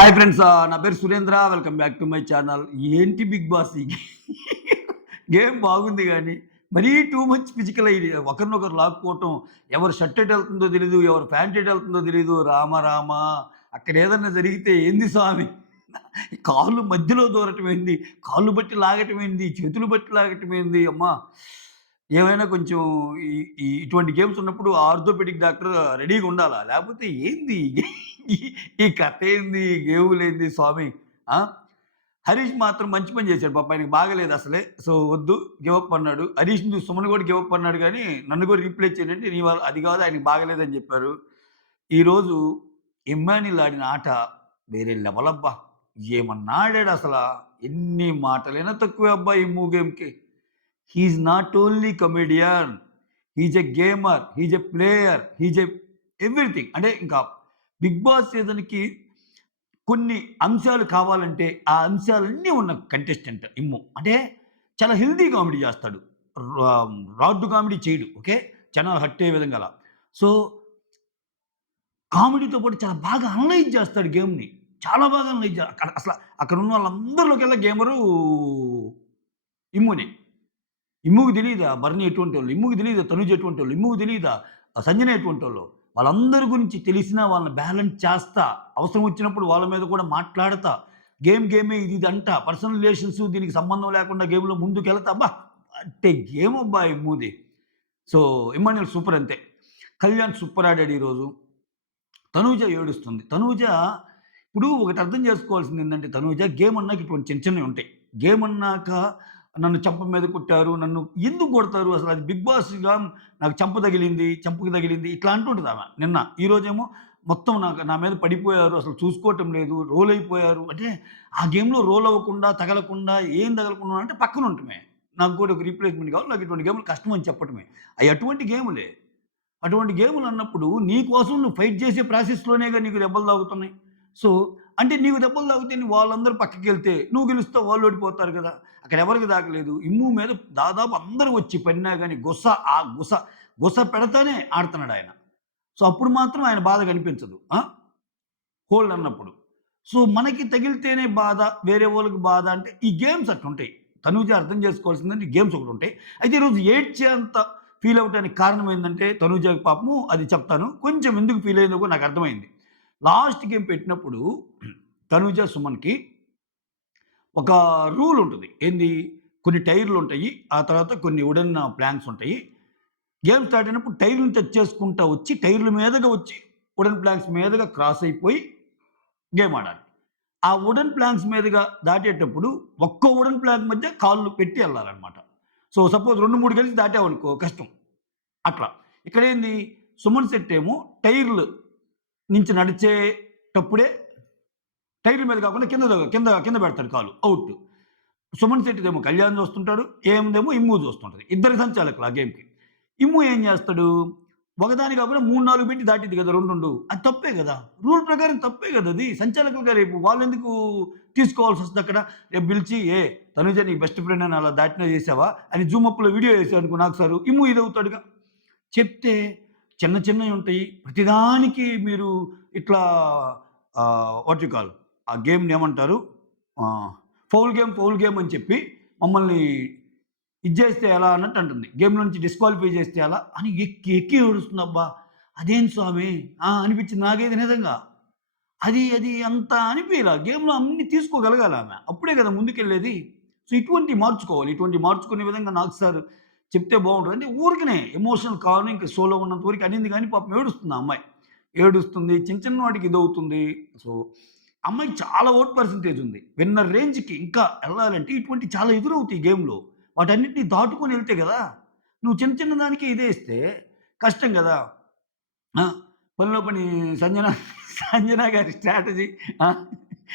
Hi friends, నా పేరు Surendra. Welcome back to my channel. ఏంటి బిగ్ బాస్ ఈ గేమ్ బాగుంది గానీ, మరీ టూ మచ్ ఫిజికల్ అయ్యి ఒకరినొకరు లాక్కోవటం, ఎవరు షర్ట్ ఎటెళ్తుందో తెలీదు, ఎవరు ప్యాంట్ ఎటెళ్తుందో తెలీదు. రామ రామ! అక్కడ ఏదన్నా జరిగితే ఏంది స్వామి? కాళ్ళు మధ్యలో దూరటమేంది, కాళ్ళు బట్టి లాగటమేంది, చేతులు బట్టి లాగటమేంది. అమ్మా! ఏమైనా కొంచెం ఈ ఈ ఇటువంటి గేమ్స్ ఉన్నప్పుడు ఆర్థోపెడిక్ డాక్టర్ రెడీగా ఉండాలా. లేపోతే ఏంది ఈ ఈ కథేంది, ఈ గేములేంది స్వామి. ఆ! హరీష్ మాత్రం మంచి పని చేశాడు పాపం. ఆయనకి బాగాలేదు అసలే. సో, వద్దు గివ్ అప్ అన్నాడు. హరీష్‌ని చూసి సుమన్ కూడా గివ్ అప్ అన్నాడు గానీ, నన్ను కూడా రీప్లేస్ చేయండి అంటే, నీ వల్ల అది కాదు, ఆయనకి బాగాలేదని చెప్పారు. ఈరోజు ఇమ్మాన్యుల్ ఆడిన ఆట వేరే లెవెల్ అబ్బా! ఏమన్నా ఆడాడసలా. ఎన్ని మాటలైనా తక్కువే అబ్బా ఈ గేమ్‌కి. He is not only comedian. He is a gamer. He is a player. He is a everything. అంటే ఇంకా బిగ్ బాస్ సీజన్‌కి కొన్ని అంశాలు కావాలంటే, ఆ అంశాలన్నీ ఉన్న కంటెస్టెంట్ ఇమ్ము. అంటే చాలా హెల్తీ కామెడీ చేస్తాడు. రా రాడ్డు కామెడీ చేయడు. ఓకే. జనాలు హర్ట్ అయ్యే విధంగా అలా. సో, కామెడీతో పాటు చాలా బాగా అనలైజ్ చేస్తాడు గేమ్‌ని. చాలా బాగా అనలైజ్ అక్కడ అసల అక్కడున్న వాళ్ళందరిలోకెల్లా గేమరు ఇమ్మునే. ఇమ్ముకి తెలీదా భరణి ఎటువంటోళ్ళు, ఇమ్ముకి తెలీదా తనుజ ఎటువంటోళ్ళు, ఇమ్ముకి తెలీదా సంజన ఎటువంటోళ్ళో. వాళ్ళందరి గురించి తెలిసినా వాళ్ళని బ్యాలెన్స్ చేస్తా, అవసరం వచ్చినప్పుడు వాళ్ళ మీద కూడా మాట్లాడతా, గేమే ఇది ఇదంటా, పర్సనల్ రిలేషన్స్ దీనికి సంబంధం లేకుండా గేమ్‌లో ముందుకెళ్తా. అబ్బా! అంటే గేమ్ అబ్బా ఇమ్ముది. సో, ఇమ్మాన్యుల్ సూపర్ అంతే. కళ్యాణ్ సూపర్ ఆడాడు ఈరోజు. తనూజ ఏడుస్తుంది. తనూజ ఇప్పుడు ఒకటి అర్థం చేసుకోవాల్సిందేంటంటే తనూజ గేమ్ అన్నాక ఇటువంటి చిన్న చిన్నవి ఉంటాయి. గేమ్ అన్నాక నన్ను చెంప మీద కొట్టారు. నన్ను ఎందుకు కొడతారు? అసలు అది బిగ్ బాస్‌గా నాకు చెంప తగిలింది, చెంపకి తగిలింది ఇట్లా అంటుంటదామె. నిన్న. ఈరోజేమో మొత్తం నా మీద పడిపోయారు. అసలు చూసుకోవటం లేదు. రోల్ అయిపోయారు. అంటే ఆ గేమ్‌లో రోల్ అవ్వకుండా, తగలకుండా, ఏం తగలకుండా అంటే పక్కన ఉండటమే. నాకు కూడా ఒక రీప్లేస్‌మెంట్ కావాలి. నాకు ఇటువంటి గేమ్‌లు కష్టం అని చెప్పటమే. అయి అటువంటి గేములే. అటువంటి గేములన్నప్పుడు నీ కోసం నువ్వు ఫైట్ చేసే ప్రాసెస్‌లోనేగా నీకు దెబ్బలు తాగుతున్నాయి. సో, అంటే నీకు దెబ్బలు తాగితే వాళ్ళందరూ పక్కకెళ్తే నువ్వు గెలుస్తావు, వాళ్ళు ఓడిపోతారు కదా! అక్కడ ఎవరికీ తాకలేదు. ఇమ్ము మీద దాదాపు అందరూ వచ్చి పడినా గాని గుస పెడతానే ఆడుతున్నాడాయన. సో, అప్పుడు మాత్రం ఆయన బాధ కనిపించదు. హోల్డ్ అన్నప్పుడు. సో, మనకి తగిలితేనే బాధ, వేరే వాళ్ళకి బాధ అంటే ఈ గేమ్స్ అట్లుంటాయి. తనూజ అర్థం చేసుకోవాల్సిందంటే ఈ గేమ్స్ ఒకటుంటాయి. అయితే ఈరోజు ఏడ్చేంత ఫీల్ అవ్వటానికి కారణం ఏందంటే తనూజకి పాపము అది చెప్తాను. కొంచెం ఎందుకు ఫీల్ అయిందో కూడా నాకు అర్థమైంది. లాస్ట్ గేమ్ పెట్టినప్పుడు తనూజ, సుమన్‌కి ఒక రూల్ ఉంటది. ఏంది? కొన్ని టైర్‌లుంటాయి. ఆ తర్వాత కొన్ని వుడెన్ ప్లాంక్స్ ఉంటాయి. గేమ్ స్టార్ట్ అయినప్పుడు టైర్‌లని టచ్ చేసుకుంటా వచ్చి, టైర్‌ల మీదగా వచ్చి వుడెన్ ప్లాంక్స్ మీదగా క్రాస్ అయిపోయి గేమ్ ఆడాలి. ఆ వుడెన్ ప్లాంక్స్ మీదుగా దాటేటప్పుడు ఒక్కో వుడెన్ ప్లాంక్ మధ్య కాళ్ళు పెట్టి ఎళ్ళాలనమాట. సో, సపోజ్ 2, 3 కలిసి దాటావనుకో కష్టం. అట్లా. ఇక్కడేంది సుమన్ శెట్టి ఏమో టైర్‌లు నుంచి నడిచేటప్పుడే టైర్‌ల మీద కాకుండా కింద పెడతాడు కాలు. ఔట్. సుమన్ శెట్టిదేమో కళ్యాణ్ చూస్తుంటాడు. ఏముందేమో ఇమ్ము చూస్తుంటది. ఇద్దరు సంచాలకులు ఆ గేమ్‌కి. ఇమ్ము ఏం చేస్తాడు? ఒకదాని కాకుండా 3, 4 పెట్టి దాటిద్ది కదా! 2, 2 అది తప్పే కదా! రూల్ ప్రకారం తప్పే కదా! అది. సంచాలకులుగా రేపు వాళ్ళెందుకు తీసుకోవాల్సొస్తదక్కడ? రేపు పిలిచి తనుజ నీ బెస్ట్ ఫ్రెండ్ అని అలా దాటినా చేసావా? అని జూమ్ అప్‌లో వీడియో ఏసాడనుకో నాకు సారు. ఇమ్ము ఇదవుతాడుగా. చెప్తే చిన్నయి ఉంటాయి. ప్రతిదానికి మీరు ఇట్లా వాట్ యూ కాల్ ఆ గేమ్‌ని ఏమంటారు? ఆహ్, ఫౌల్ గేమ్ అని చెప్పి మమ్మల్ని ఇది జేస్తే ఎలా అన్నట్టు అంటుంది. గేమ్‌లో నుంచి డిస్‌క్వాలిఫై చేస్తే ఎలా అని ఎక్కి ఏడుస్తుందబ్బా! అదేంటి స్వామి అనిపించింది నాకైతే నిజంగా. అది అంత అనిపియలా. గేమ్‌లో అన్నీ తీసుకోగలగాలి ఆమె. అప్పుడే కదా ముందుకెళ్ళేది. సో, ఇటువంటివి మార్చుకోవాలి. ఇటువంటివి మార్చుకునే విధంగా నాకు సార్ చెప్తే బావుంటది. అంటే ఊరికనే ఎమోషనల్ కాను ఇంక షోలో ఉన్నంత వరకు అనింది గానీ పాపం ఏడుస్తుంది ఆ అమ్మాయి. ఏడుస్తుంది. చిన్న వాటికి ఇదవుతుంది. సో, అమ్మాయికి చాలా ఓట్ పర్సెంటేజ్ ఉంది. విన్నర్ రేంజ్‌కి ఇంకా ఎళ్ళాలంటే ఇటువంటివి చాలా ఎదురవుతాయి గేమ్‌లో. వాటన్నిటిని దాటుకొని ఎళ్తే గదా! నువ్వు చిన్న దానికే ఇదేస్తే కష్టం గదా! ఆ! పనిలో పని సంజన సంజన గారి స్ట్రాటజీ ఆ!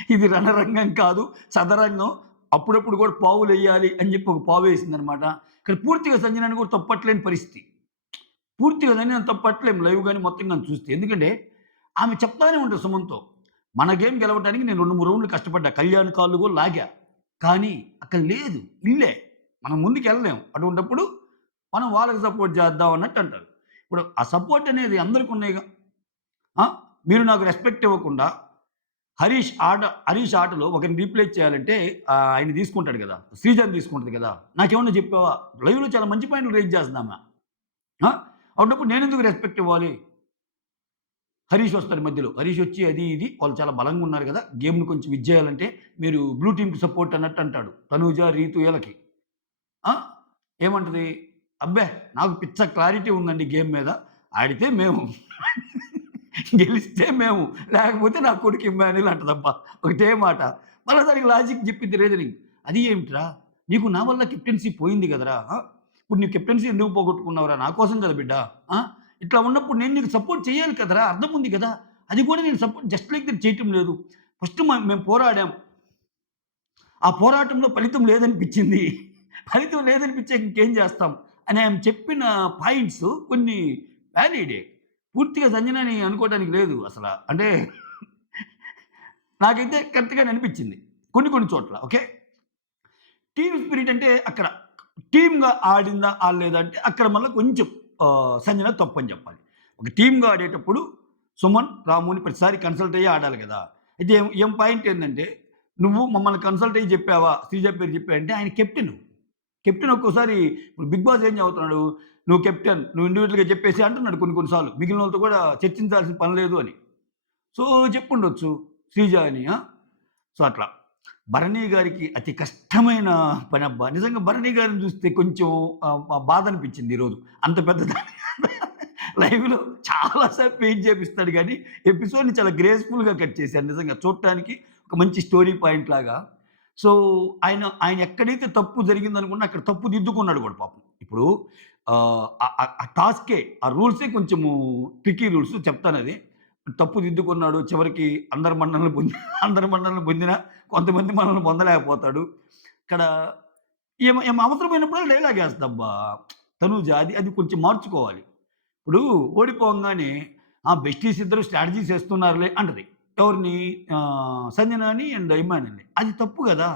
ఇది రణరంగం కాదు, చదరంగం. అప్పుడప్పుడు కూడా పావులెయ్యాలి అని చెప్పి ఒక పావేసిందనమాట. కానీ పూర్తిగా సంజనని కూడా తప్పట్లేని పరిస్థితి. పూర్తిగా సంజనని తప్పట్లేం లైవ్ గాని, మొత్తం గాని చూస్తే. ఎందుకంటే ఆమె చెప్తానే ఉంటది సుమన్‌తో. మన గేమ్ గెలవడానికి నేను 2, 3 రౌండ్‌లు కష్టపడ్డా. కళ్యాణ్ కాళ్ళు కూడా లాగా. కానీ అక్కడ లేదు. ఇల్లే. మనం ముందుకెళ్ళలేం. అటువంటప్పుడు మనం వాళ్ళకి సపోర్ట్ చేద్దాం అన్నట్టు అంటారు. ఇప్పుడు ఆ సపోర్ట్ అనేది అందరికి ఉన్నాయిగా. ఆ! మీరు నాకు రెస్పెక్ట్ ఇవ్వకుండా, హరీష్ ఆటలో ఒకరిని రీప్లేస్ చేయాలంటే ఆయన్ని తీసుకుంటాడు గదా! శ్రీజని తీసుకుంటది గదా! నాకేమన్నా చెప్పావా? లైవ్‌లో చాలా మంచి పాయింట్లు రైజ్ చేస్తుందామె. ఆ! అటువంటప్పుడు నేనెందుకు రెస్పెక్ట్ ఇవ్వాలి? హరీష్ వస్తాడు మధ్యలో. హరీష్ వచ్చి అది ఇది వాళ్ళు చాలా బలంగా ఉన్నారు గదా! గేమ్‌ని కొంచెం ఇది చేయాలంటే మీరు బ్లూ టీమ్‌కి సపోర్ట్ అన్నట్టు అంటాడు. తనూజ, రీతు ఈళ్ళకి. ఆ! ఏమంటది? అబ్బే! నాకు పిచ్చ క్లారిటీ ఉందండి గేమ్ మీద. ఆడితే మేము. గెలిస్తే మేము. లేకపోతే నా కొడుకు ఇమ్మాన్యుల్ అంటదబ్బా! ఒకటే మాట. మళ్ళా దానికి లాజిక్ చెప్పిద్ది రీజనింగ్. అది ఏమిట్రా? నీకు నా వల్ల కెప్టెన్సీ పోయింది గదరా! ఇప్పుడు నీవు కెప్టెన్సీ ఎందుకు పోగొట్టుకున్నావురా? నా కోసం కదా బిడ్డ. ఆ! ఇట్లా ఉన్నప్పుడు నేను నీకు సపోర్ట్ చేయాలి కదరా! అర్థం ఉంది గదా! అది కూడా నేను సపోర్ట్ జస్ట్ లైక్ దట్ చేయటం లేదు. ఫస్ట్ మేము పోరాడాం. ఆ పోరాటంలో ఫలితం లేదనిపిచ్చింది. ఫలితం లేదనిపిచ్చాక ఇంకేం జేస్తాం? అని ఆమె చెప్పిన పాయింట్స్ కొన్ని వాలిడే. పూర్తిగా సంజనని అనుకోవడానికి లేదు అసల. అంటే నాకైతే కరెక్ట్‌గానే అనిపిచ్చింది. కొన్ని కొన్ని చోట్ల. ఓకే. టీమ్ స్పిరిట్ అంటే అక్కడ టీమ్‌గా ఆడిందా? ఆడలేదా? అంటే అక్కడ మళ్ళా కొంచెం సంజన తప్పని జెప్పాలి. ఒక టీమ్‌గా ఆడేటప్పుడు సుమన్, రాముని ప్రతిసారి కన్సల్ట్ అయ్యి ఆడాలి గదా! అయితే ఏం పాయింట్ ఏందంటే, నువ్వు మమ్మల్ని కన్సల్ట్ అయ్యి జెప్పావా? శ్రీజ పేరు జెప్పావు అంటే ఆయన కెప్టెను. కెప్టెన్ ఒక్కోసారి ఇప్పుడు 'బిగ్ బాస్' ఏం చెబుతున్నాడు? "నువ్వు కెప్టెన్. నువ్వు ఇండివిడ్యువల్‌గా చెప్పేసేయి" అంటున్నాడు కొన్ని కొన్ని సార్లు. మిగిలినోళ్ళతో కూడా చర్చించాల్సిన పని లేదు అని. సో, చెప్పుండొచ్చు శ్రీజ అని. సో, అట్లా. భరణి గారికి అతి కష్టమైన పనబ్బా! నిజంగా భరణి గారిని చూస్తే కొంచెం బాధనిపించింది ఈరోజు. అంత పెద్ద లైవ్‌లో చాలా సేపు వెయిట్ చేపిస్తాడు గానీ, ఎపిసోడ్‌ని చాలా గ్రేస్‌ఫుల్‌గా కట్ చేశారు నిజంగా. చూడటానికి ఒక మంచి స్టోరీ పాయింట్ లాగా. సో, ఆయన ఎక్కడైతే తప్పు జరిగిందనుకున్నా అక్కడ తప్పు దిద్దుకున్నాడు కూడా పాపం. ఇప్పుడు ఆ టాస్కే, ఆ రూల్సే కొంచెము ట్రిక్కీ రూల్స్ చెప్తానది. తప్పు దిద్దుకున్నాడు. చివరికి అందరి మన్ననలు అందరి మన్ననలు పొందినా కొంతమంది మనల్ని పొందలేకపోతాడు. ఇక్కడ ఏమి అవసరమైనప్పుడల్లా డైలాగేస్తదబ్బా! తనూజ అది కొంచెం మార్చుకోవాలి. ఇప్పుడు ఓడిపోంగానే బెస్టీస్ ఇద్దరు స్ట్రాటజీస్ ఏస్తున్నారులే అంటది. ఎవరిని? సంజనాని అండ్ ఇమ్మాన్యుల్‌ని. అది తప్పు గదా!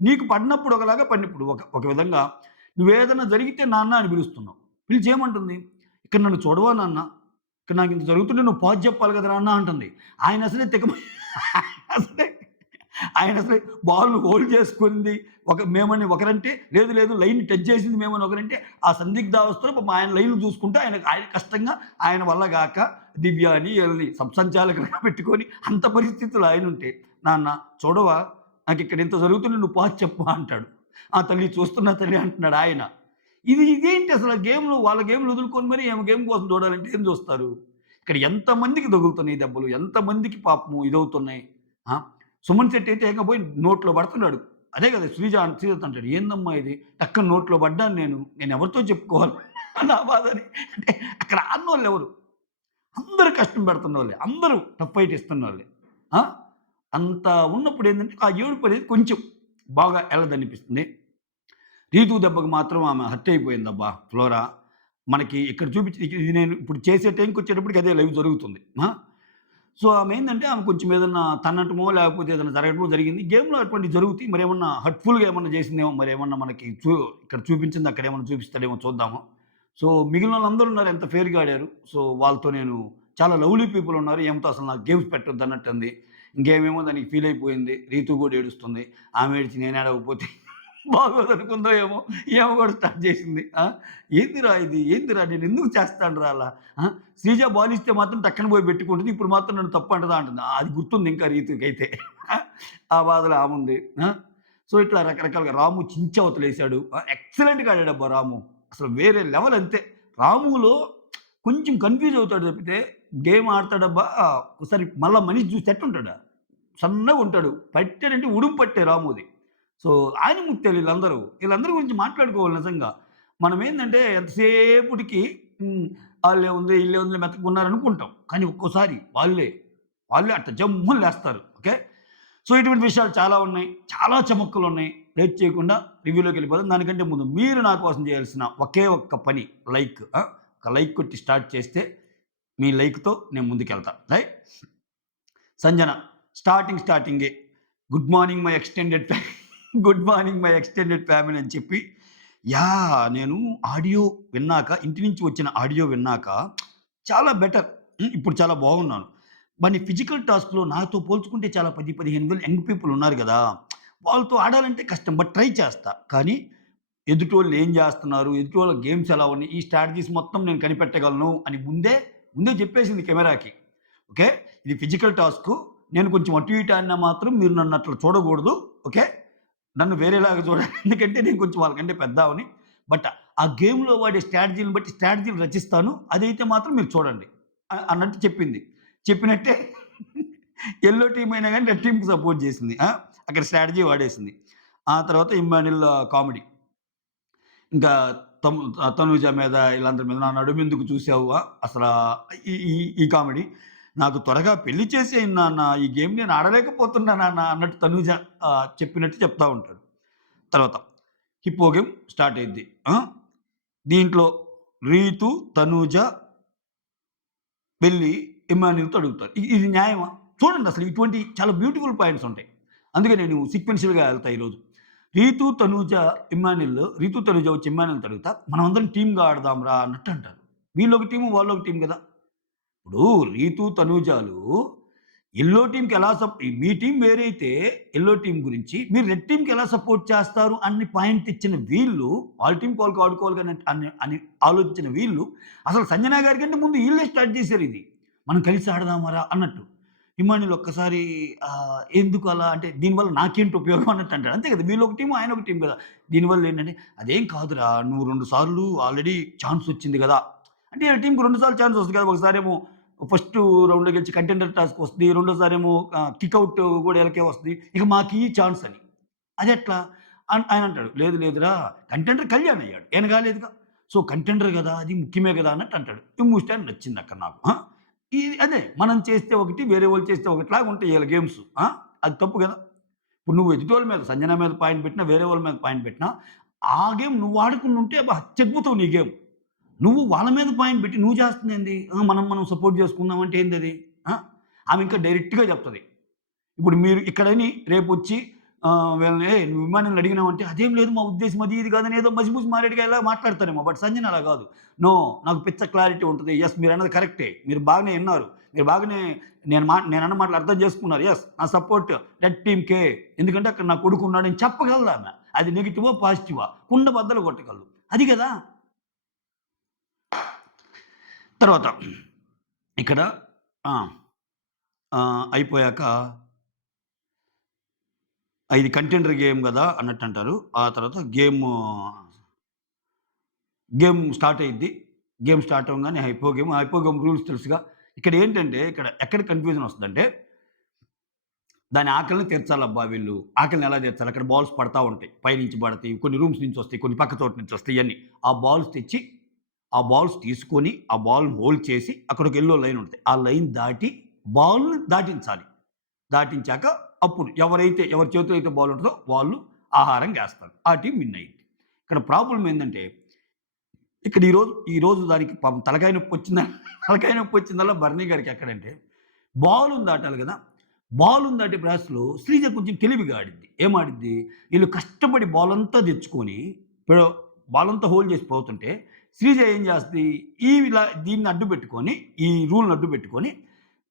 నీకు పడినప్పుడు ఒకలాగా పడినప్పుడు ఒక విధంగా నువ్వేదన్నా జరిగితే నాన్న అని పిలుస్తున్నావు. పిలిచి ఏమంటుంది? "ఇక్కడ నన్ను చూడవా నాన్న? ఇక్కడ నాకింత జరుగుతుంటే నువ్వు పాజ్ చెప్పాలి కదరా అన్న" అంటుంది. ఆయనసలే అసలే ఆయనసలే బాల్‌ని హోల్డ్ చేసుకుంది. ఒకరంటే లేదు లేదు లైన్‌ని టచ్ చేసింది మేమని ఒకరంటే, ఆ సందిగ్ధావస్థలో పాపం ఆయన లైన్‌లు చూసుకుంటూ ఆయన కష్టంగా ఆయన వల్ల గాక దివ్య అని ఈళ్ళని సంచాలకులుగా పెట్టుకొని అంత పరిస్థితుల్లో ఆయనుంటే, "నాన్న చూడవా? నాకిక్కడ ఇంత జరుగుతుంటే నువ్వు పాజ్ చెప్పు" అంటాడు. "ఆ! తల్లి చూస్తున్నా తల్లి" అంటున్నాడు ఆయన. ఇదేంటి అసల గేమ్‌లు వాళ్ళ గేమ్‌లు వదులుకొని మరి ఈమె గేమ్ కోసం చూడాలంటే ఏం చూస్తారు? ఇక్కడ ఎంతమందికి తగులుతున్నాయి దెబ్బలు. ఎంతమందికి పాపము ఇదవుతున్నాయి. ఆ! సుమన్ శెట్టి అయితే ఏకంగా పోయి నోట్లో పడుతున్నాడు. అదే కదా! శ్రీజతో అంటాడు. "ఏందమ్మా ఇది? టక్కన నోట్లో పడ్డాను నేను. నేనెవరితో చెప్పుకోవాలి నా బాధని." అంటే అక్కడ ఆడనోళ్ళెవరు? అందరూ కష్టం పెడుతున్నోళ్ళే. అందరూ టఫ్ ఫైట్ ఇస్తున్నోళ్ళే. ఆ! అంత ఉన్నప్పుడు ఏందంటే, ఆ ఏడుపనేది కొంచెం బాగా ఎళ్ళదనిపిస్తుంది. రీతు దెబ్బకి మాత్రం ఆమె హర్ట్ అయిపోయిందబ్బా! ఫ్లోరా. మనకి ఇక్కడ ఇది నేను ఇప్పుడు చేసే టైంకొచ్చేటప్పటికి అదే లైవ్ జరుగుతుంది. సో, ఆమె కొంచెం ఏదన్నా తన్నటమో, లేకపోతే ఏదైనా జరగటమో జరిగింది. గేమ్‌లో అటువంటివి జరుగుతాయి. మరేమన్నా హర్ట్‌ఫుల్‌గా ఏమన్నా చేసిందేమో, మరేమన్నా మనకి ఇక్కడ చూపించింది అక్కడేమన్నా చూపిస్తాడేమో చూద్దాము. సో, మిగిలినోళ్ళందరూ ఉన్నారు ఎంత ఫెయిర్‌గా ఆడారు. సో, వాళ్ళతో నేను చాలా లవ్లీ పీపుల్ ఉన్నారు. ఈమెతో అసలు నాకు గేమ్స్ పెట్టొద్దన్నట్టుంది. ఇంకేమేమో దానికి ఫీల్ అయిపోయింది. రీతు కూడా ఏడుస్తుంది. ఆమె ఏడిచి నేను ఏడవకపోతే బాగోదనుకుందో ఏమో! ఈమె కూడా స్టార్ట్ చేసింది. ఏందిరా ఇది? ఏందిరా నేనెందుకు చేస్తానురా అలా? శ్రీజ బాలిస్తే మాత్రం టక్కన పోయి పెట్టుకుంటది. ఇప్పుడు మాత్రం నన్ను తప్పు అంటదా అంటుంది. అది గుర్తుంది ఇంకా రీతుకైతే. ఆ బాధలో ఆముంది. సో, ఇట్లా రకరకాలుగా రాము చించవతలేసాడు. ఎక్సలెంట్‌గా ఆడాడబ్బా రాము. అసలు వేరే లెవెల్ అంతే. రాములో కొంచెం కన్‌ఫ్యూజ్ అవుతాడు తప్పితే గేమ్ ఆడతాడబ్బా! ఒకసారి మళ్ళా మనిషి చూస్తే ఎట్టుంటాడు? సన్నగుంటాడు. పట్టాడంటే ఉడుము పట్టే రాముది. సో, ఆనిముత్యాలు ఈళ్ళందరూ. ఈళ్ళందరి గురించి మాట్లాడుకోవాలి నిజంగా. మనమేందంటే ఎంతసేపుటికి హ్మ్. ఆళ్ళేముంది, ఈళ్ళేముందిలే మెత్తగున్నారనుకుంటాం. కానీ ఒక్కోసారి వాళ్ళే అట్ట జమ్మున లేస్తారు. ఓకే. సో, ఇటువంటి విషయాలు చాలా ఉన్నాయి. చాలా చమక్కులున్నాయి. లేట్ చేయకుండా రివ్యూలోకెళ్ళిపోదాం. దానికంటే ముందు మీరు నా కోసం చేయాల్సిన ఒకే ఒక్క పని లైక్. ఒక లైక్ కొట్టి స్టార్ట్ చేస్తే మీ లైక్‌తో నేను ముందుకెళ్తా. రైట్? సంజన స్టార్టింగే good morning my extended good morning my extended family అని చెప్పి నేను ఆడియో విన్నాక ఇంటి నుంచి వచ్చిన ఆడియో విన్నాక చాలా బెటర్. ఇప్పుడు చాలా బాగున్నాను. మరి ఫిజికల్ టాస్క్‌లో నాతో పోల్చుకుంటే చాలా 10, 15 వేల యంగ్ పీపుల్ ఉన్నారు గదా! వాళ్ళతో ఆడాలంటే కష్టం. బట్ ట్రై చేస్తా. కానీ ఎదుటోళ్ళు ఏం జేస్తున్నారు? ఎదుటోళ్ళ గేమ్స్ ఎలా ఉన్నాయి? ఈ స్ట్రాటజీస్ మొత్తం నేను కనిపెట్టగలను అని ముందే జెప్పేసింది కెమెరాకి. ఓకే. ఇది ఫిజికల్ టాస్కు. నేను కొంచెం అటు ఇటు ఆడినా మాత్రం మీరు నన్ను అట్లా చూడగూడదు. ఓకే. నన్ను వేరేలాగా చూడాలి. ఎందుకంటే నేను కొంచెం వాళ్ళకంటే పెద్దావని. బట్ ఆ గేమ్‌లో వాడే స్ట్రాటజీని బట్టి స్ట్రాటజీలు రచిస్తాను. అదైతే మాత్రం మీరు చూడండి. అన్నట్టు చెప్పింది. చెప్పినట్టే యెల్లో టీమ్ అయినా గాని రెడ్ టీమ్‌కి సపోర్ట్ జేసింది. అక్కడ స్ట్రాటజీ వాడేసింది. ఆ తర్వాత ఇమ్మాన్యుల్ కామెడీ. ఇంకా తనూజ మీద ఈళ్ళందరి మీద నా నడుమెందుకు చూసావు అసలా ఈ ఈ ఈ కామెడీ. నాకు త్వరగా పెళ్లి చేసేయండి నాన్న. ఈ గేమ్ నేను ఆడలేకపోతున్నా నాన్న అన్నట్టు తనూజ చెప్పినట్టు చెప్తా ఉంటాడు. తర్వాత హిప్పో గేమ్ స్టార్ట్ అయిద్ది. దీంట్లో రీతు, తనూజ వెళ్లి ఇమ్మాన్యుల్‌తో అడుగుతారు. ఇది న్యాయమా? చూడండి అసలు ఇటువంటి చాలా బ్యూటిఫుల్ పాయింట్స్ ఉంటాయి. అందుకే నేను సీక్వెన్షియల్‌గా ఎళ్తా ఈరోజు. రీతు, తనూజ వచ్చి ఇమ్మాన్యుల్‌తో అడుగుతా, మనమందరం టీమ్‌గా ఆడదాంరా అన్నట్టు అంటారు. వీళ్ళొక టీము, వాళ్ళొక టీమ్ గదా! ఇప్పుడు రీతు, తనూజాలు యెల్లో టీమ్‌కి ఎలా మీ టీమ్ వేరైతే యెల్లో టీమ్ గురించి మీరు రెడ్ టీమ్‌కి ఎలా సపోర్ట్ చేస్తారు అని పాయింట్ ఇచ్చిన వీళ్ళు, వాళ్ళ టీమ్‌కి వాళ్ళకి ఆడుకోవాలి గాని అని ఆలోచించిన వీళ్ళు, అసలు సంజన గారి కంటే ముందు ఈళ్ళే స్టార్ట్ చేశారు ఇది. మనం కలిసి ఆడదామరా అన్నట్టు. ఇమ్మాన్యుల్ ఒక్కసారి ఎందుకు అలా అంటే దీనివల్ల నాకేంటి ఉపయోగం అన్నట్టు అంటాడు. అంతే కదా! వీళ్ళొక టీము, ఆయన ఒక టీమ్ కదా! దీనివల్ల ఏంటంటే, అదేం కాదురా నువ్వు 2 సార్లు ఆల్రెడీ ఛాన్స్ వచ్చింది గదా! అంటే ఈళ్ళ టీమ్‌కి 2 సార్లు ఛాన్స్ వస్తది కదా! ఒకసారేమో ఫస్ట్ రౌండ్‌లో గెలిచి కంటెండర్ టాస్క్ వస్తది. రెండోసారేమో కిక్ ఔట్ గూడా ఈళ్ళకే వస్తది. ఇక మాకియ్యి ఛాన్స్ అని. అదెట్లా? ఆయన అంటాడు. లేదు లేదురా కంటెండర్ కళ్యాణ్ అయ్యాడు. ఈయన కాలేదుగా. సో, కంటెండర్ గదా! అది ముఖ్యమే గదా! అన్నట్టు అంటాడు. ఈ ముస్టాన్ నచ్చిందక్కడ నాకు. ఇది అదే మనం చేస్తే ఒకటి, వేరే వాళ్ళు చేస్తే ఒకటిలాగా ఉంటాయి ఈళ్ళ గేమ్స్. అది తప్పు గదా! ఇప్పుడు నువ్వు ఎదుటోళ్ళ మీద సంజన మీద పాయింట్ పెట్టినా, వేరే వాళ్ళ మీద పాయింట్ పెట్టినా, ఆ గేమ్ నువ్వు ఆడుకునుంటే అబ్బా! చెక్కుతావు నీ గేమ్. నువ్వు వాళ్ళ మీద పాయింట్ పెట్టి నువ్వు చేస్తుందేంది? మనం సపోర్ట్ చేసుకుందాం అంటే ఏందది? ఆ! ఆమె ఇంకా డైరెక్ట్‌గా చెప్తది. ఇప్పుడు మీరు ఇక్కడని రేపొచ్చి వీళ్ళని "ఏయ్! నువ్వు ఇమ్మాన్యుల్‌ని అడిగినావంటే" "అదేం లేదు మా ఉద్దేశ్యం అది ఇది కాదని" ఏదో మసిపూసి మారేడుగా ఇలా మాట్లాడతారేమో. బట్ సంజన అలా కాదు. నో నాకు పిచ్చ క్లారిటీ ఉంటది. యెస్ మీరన్నది కరెక్టే. మీరు బాగానే ఇన్నారు. మీరు బాగానే నేనన్న మాటలు అర్థం చేసుకున్నారు. యెస్ నా సపోర్ట్ రెడ్ టీమ్‌కే. ఎందుకంటే అక్కడ నా కొడుకు ఉన్నాడని చెప్పగలదామె. అది నెగెటివా? పాజిటివా? కుండ బద్దలు కొట్టగలదు. అది కదా! తర్వాత ఇక్కడ ఆ! అయిపోయాక ఇది కంటెండర్ గేమ్ గదా! అన్నట్టంటారు. ఆ తర్వాత గేమ్ స్టార్ట్ అయిద్ది. గేమ్ స్టార్ట్ అవ్వంగానే హైపో గేమ్ రూల్స్ తెలుసుగా. ఇక్కడేంటంటే ఎక్కడ కన్‌ఫ్యూజన్ వస్తదంటే, దాని ఆకలిని తీర్చాలబ్బా వీళ్ళు. ఆకలిని ఎలా తీర్చాలి? అక్కడ బాల్స్ పడతా ఉంటాయి. పైనుంచి పడతాయి. కొన్ని రూమ్స్ నుంచి వస్తాయి. కొన్ని పక్క చోట నుంచి వస్తాయి ఇయన్నీ. ఆ బాల్స్ తెచ్చి, ఆ బాల్స్ తీసుకొని, ఆ బాల్‌ని హోల్డ్ చేసి అక్కడొక యెల్లో లైన్ ఉంటది. ఆ లైన్ దాటి బాల్‌ని దాటించాలి. దాటించాక అప్పుడు ఎవరి చేతిలో అయితే బాల్ ఉంటదో వాళ్ళు ఆహారంగా ఏస్తారు. ఆ టీమ్ విన్ అయ్యిద్ది. ఇక్కడ ప్రాబ్లమ్ ఏందంటే, ఇక్కడ ఈరోజు దానికి పాపం తలకాయ నొప్పొచ్చిందల్లా బర్నీ గారికి ఎక్కడంటే, బాలుని దాటాలి గదా! బాలుని దాటే ప్రాసెస్‌లో శ్రీజ కొంచెం తెలివిగా ఆడిద్ది. ఏం ఆడిద్ది? ఈళ్ళు కష్టపడి బాలంతా తెచ్చుకొని ఇప్పుడు బాలంతా హోల్డ్ చేసి పోతుంటే, శ్రీజ ఏం చేస్తది? దీన్ని అడ్డు పెట్టుకొని, ఈ రూల్‌ని అడ్డు పెట్టుకొని,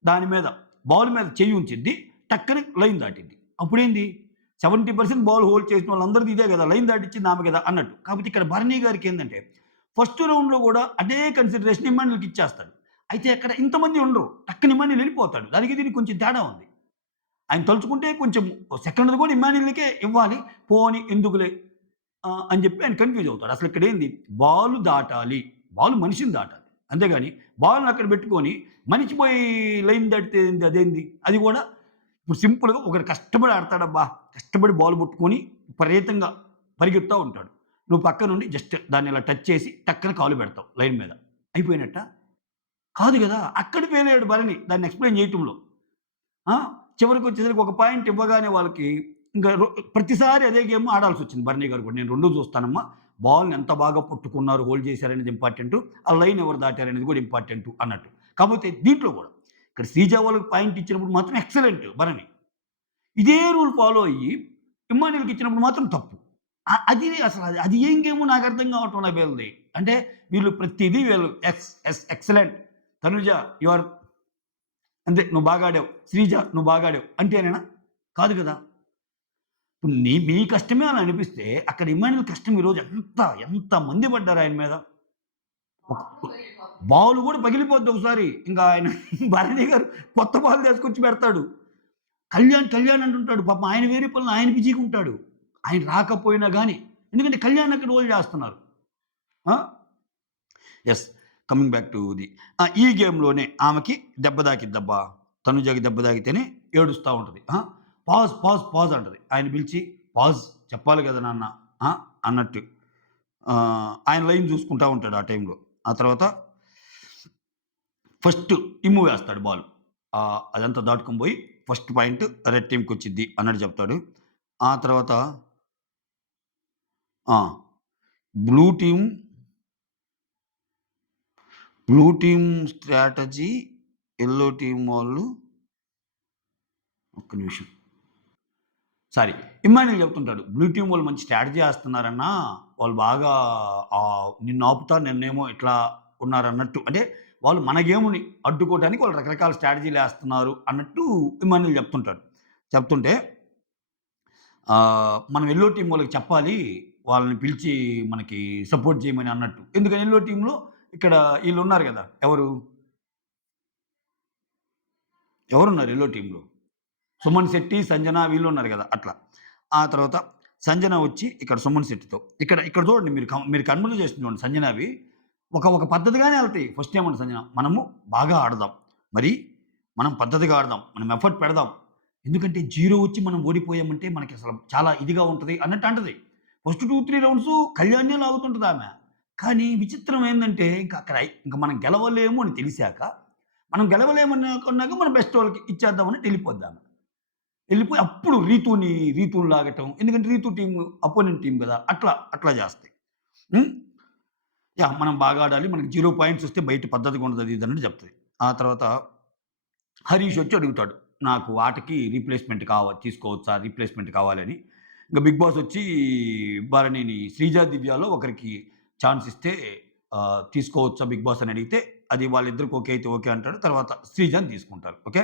దాని మీద బాల్ మీద చెయ్యి ఉంచిద్ది. టక్కని లైన్ దాటిద్ది. అప్పుడేంది 70% బాల్ హోల్డ్ చేసిన వాళ్ళందరిది ఇదే గదా! లైన్ దాటిచ్చింది ఆమె గదా! అన్నట్టు. కాపోతే ఇక్కడ భరణి గారికేందంటే, ఫస్ట్ రౌండ్‌లో గూడా అదే కన్సిడరేషన్ ఇమ్మాన్యుల్‌కి ఇచ్చేస్తాడు. అయితే అక్కడ ఇంతమంది ఉండరు. టక్కన ఇమ్మాన్యుల్ ఎళ్ళిపోతాడు. దానికి దీనికి కొంచెం తేడా ఉంది. ఆయన తలుచుకుంటే కొంచెం సెకండ్‌ది గూడా ఇమ్మాన్యుల్‌కే ఇవ్వాలి. పోనీ ఎందుకులే అని జెప్పి ఆయన కన్‌ఫ్యూజ్ అవుతాడు. అసలిక్కడేంది బాల్ దాటాలి. బాల్ మనిషిని దాటాలి. అంతేగాని బాల్‌ని అక్కడ బెట్టుకొని మనిషి పోయి లైన్ దాటితే అదేంది? అది గూడా ఇప్పుడు సింపుల్‌గా ఒకడు కష్టపడి ఆడతాడబ్బా! కష్టపడి బాల్ పట్టుకొని విపరీతంగా పరిగెత్తుతా ఉంటాడు. నువ్వు పక్క నుండి జస్ట్ దాన్ని ఇలా టచ్ చేసి టక్కన కాలు పెడతావు లైన్ మీద. అయిపోయినట్టా? కాదు గదా! అక్కడ ఫెయిల్ అయ్యాడు భరణి దాన్ని ఎక్స్‌ప్లెయిన్ చేయటంలో. ఆ! చివరికొచ్చేసరికి ఒక పాయింట్ ఇవ్వగానే వాళ్ళకి ఇంక ప్రతిసారి అదే గేమ్ ఆడాల్సొచ్చింది భరణి గారు కూడా. నేను 2 చూస్తానమ్మా. బాల్‌ని ఎంత బాగా పట్టుకున్నారు, హోల్డ్ చేశారనేది ఇంపార్టెంటు. ఆ లైన్ ఎవరు దాటారనేది కూడా ఇంపార్టెంటు అన్నట్టు. కాపోతే దీంట్లో గూడా ఇక్కడ శ్రీజ వాళ్ళకి పాయింట్ ఇచ్చినప్పుడు మాత్రం ఎక్సలెంట్ భరణి. ఇదే రూల్ ఫాలో అయ్యి ఇమ్మాన్యుల్‌కి ఇచ్చినప్పుడు మాత్రం తప్పు. అది అది ఏం గేమో నాకర్థం కావటంలా వీళ్ళది. అంటే వీళ్ళు ప్రతిదీ వీళ్ళు ఎక్సలెంట్. తనుజ యూ ఆర్ అంతే నువ్వు బాగా ఆడావు. శ్రీజ నువ్వు బాగా ఆడావు అంటేనేనా? కాదు కదా! ఇప్పుడు మీ కష్టమే అలా అనిపిస్తే అక్కడ ఇమ్మాన్యుల్ కష్టం ఈరోజు ఎంత మంది పడ్డారు ఆయన మీద. ఒక బాల్ గూడా పగిలిపోద్ది ఒకసారి. ఇంకా ఆయన భరణి గారు కొత్త బాల్ తీసుకొచ్చి పెడతాడు. కళ్యాణ్ అంటుంటాడు. పాపం ఆయన వేరే పనులు ఆయన బిజీగా ఉంటాడు. ఆయన రాకపోయినా గాని. ఎందుకంటే కళ్యాణ్ అక్కడ హోల్డ్ చేస్తున్నారు. ఆ! Yes. Coming back to the ఈ గేమ్‌లోనే ఆమెకి దెబ్బ తాకిద్దబ్బా! తనుజకి దెబ్బ తాకితేనే ఏడుస్తా ఉంటది. పాజ్ అంటది. ఆయన పిలిచి పాజ్ చెప్పాలి కదా నాన్న ఆ! అన్నట్టు. ఆయన లైన్ చూసుకుంటా ఉంటాడు ఆ టైంలో. ఆ తర్వాత ఫస్ట్ ఇమ్ము వేస్తాడు బాల్. అదంతా దాటుకొని పోయి ఫస్ట్ పాయింట్ రెడ్ టీమ్‌కొచ్చిద్ది అన్నట్టు చెప్తాడు. ఆ తర్వాత ఆ! Blue team blue team strategy yellow team వాళ్ళు ఒక్క నిమిషం. సారీ. ఇమ్మాన్యుయల్ చెప్తుంటాడు. బ్లూ టీమ్ వాళ్ళు మంచి స్ట్రాటజీ ఏస్తున్నారన్నా. వాళ్ళు బాగా నిన్నాపుతా నన్నేమో ఇట్లా ఉన్నారన్నట్టు. అంటే వాళ్ళు మన గేమ్‌ని అడ్డుకోవడానికి వాళ్ళు రకరకాల స్ట్రాటజీలేస్తున్నారు అన్నట్టు ఇమ్మాన్యుయల్ చెప్తుంటాడు. చెప్తుంటే మనం యెల్లో టీమ్ వాళ్ళకి చెప్పాలి. వాళ్ళని పిలిచి మనకి సపోర్ట్ చేయమని అన్నట్టు. ఎందుకని యెల్లో టీమ్‌లో ఇక్కడ ఈళ్ళున్నారు గదా! ఎవరున్నారు యెల్లో టీమ్‌లో? సుమన్ శెట్టి, సంజన వీళ్ళున్నారు గదా! అట్లా. ఆ తర్వాత సంజన వచ్చి ఇక్కడ సుమన్ శెట్టితో ఇక్కడ చూడండి మీరు కన్వర్జేషన్ చూడండి సంజనవి. ఒక పద్ధతిగానే ఎళ్తాయి. ఫస్ట్ ఏమంటది సంజన, మనము బాగా ఆడదాం. మరి మనం పద్ధతిగా ఆడదాం. మనం ఎఫర్ట్ పెడదాం. ఎందుకంటే 0 వచ్చి మనం ఓడిపోయామంటే మనకసలు చాలా ఇదిగా ఉంటది అన్నట్టు అంటది. ఫస్ట్ 2, 3 రౌండ్సు కళ్యాణ్‌నే లాగుతుంటదామె. కానీ విచిత్రం ఏందంటే ఇంక మనం గెలవలేము అని తెలిసాక, మనం గెలవలేమనుకున్నాక మన బెస్ట్ వాళ్ళకి ఇచ్చేద్దాం అన్నట్టు ఎళ్ళిపోద్దామె. ఎళ్ళిపోయి అప్పుడు రీతూని లాగటం. ఎందుకంటే రీతు టీమ్ అపోనెంట్ టీమ్ గదా! అట్లా జేస్తాయి. హ్మ్. మనం బాగా ఆడాలి. మనకి 0 పాయింట్స్ వస్తే బయట పద్ధతిగా ఉండదు అది ఇది అన్నట్టు చెప్తది. ఆ తర్వాత హరీష్ వచ్చి అడుగుతాడు. నాకు ఆటకి తీసుకోవచ్చా? రీప్లేస్‌మెంట్ కావాలని. ఇంక బిగ్ బాస్ వచ్చి భరణిని శ్రీజ, దివ్యలో ఒకరికి ఛాన్స్ ఇస్తే తీసుకోవచ్చా బిగ్ బాస్ అని అడిగితే అది వాళ్ళిద్దరికి ఓకే అయితే ఓకే అంటాడు. తర్వాత శ్రీజని తీసుకుంటారు. ఓకే.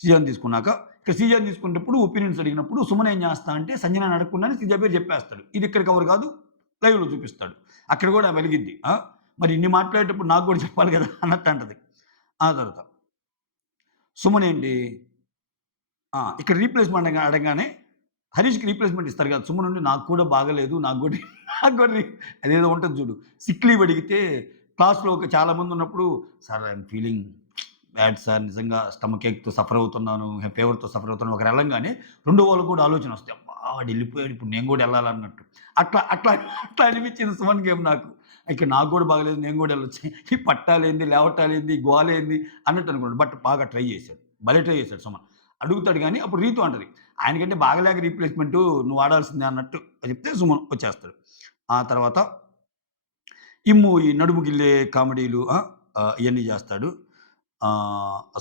శ్రీజని తీసుకున్నాక ఇక శ్రీజని తీసుకునేటప్పుడు ఒపీనియన్స్ అడిగినప్పుడు సుమన్ ఏం చేస్తా అంటే సంజనని అడగకుండానే శ్రీజ పేరు చెప్పేస్తాడు. ఇది ఇక్కడ కవర్ కాదు. లైవ్‌లో చూపిస్తాడు. అక్కడ కూడా వెలిగిద్ది. మరి ఇన్ని మాట్లాడేటప్పుడు నాకు కూడా చెప్పాలి కదా! అన్నట్టు అంటది. ఆ తర్వాత సుమన్ ఏంటి ఇక్కడ రీప్లేస్‌మెంట్ అడగంగానే హరీష్‌కి రీప్లేస్‌మెంట్ ఇస్తారు కదా! సుమన్ ఉండి నాకు కూడా బాగాలేదు. నాకు కూడా అదేదో ఉంటది చూడు. సిక్ లీవ్ అడిగితే క్లాస్‌లో చాలా మంది ఉన్నప్పుడు sir I am feeling bad sir నిజంగా స్టమక్ ఏక్‌తో సఫర్ అవుతున్నాను. ఫీవర్‌తో సఫర్ అవుతున్నాను. ఒకరు ఎళ్ళంగానే రెండో వాళ్ళకి కూడా ఆలోచన వస్తాయి. అబ్బా! వాడు ఎళ్ళిపోయాడు. ఇప్పుడు నేను కూడా ఎళ్ళాలన్నట్టు. అట్లా అట్లా అట్లా అనిపించింది సుమన్ గేమ్ నాకు. ఇక నాకు కూడా బాగాలేదు. నేను కూడా ఎళ్ళొచ్చు. ఈ పట్టాలేంది, లేవటాలేంది, గోలేంది అన్నట్టు అనుకున్నాడు. బట్ బాగా ట్రై చేశాడు. భలే ట్రై చేశాడు సుమన్. అడుగుతాడు గానీ అప్పుడు రీతు అంటది. ఆయనకంటే బాగలేక రీప్లేస్‌మెంటు నువ్వు ఆడాల్సిందే అన్నట్టు చెప్తే సుమన్ వచ్చేస్తాడు. ఆ తర్వాత ఈ నడుము గిల్లే కామెడీలు ఇయన్నీ జేస్తాడు.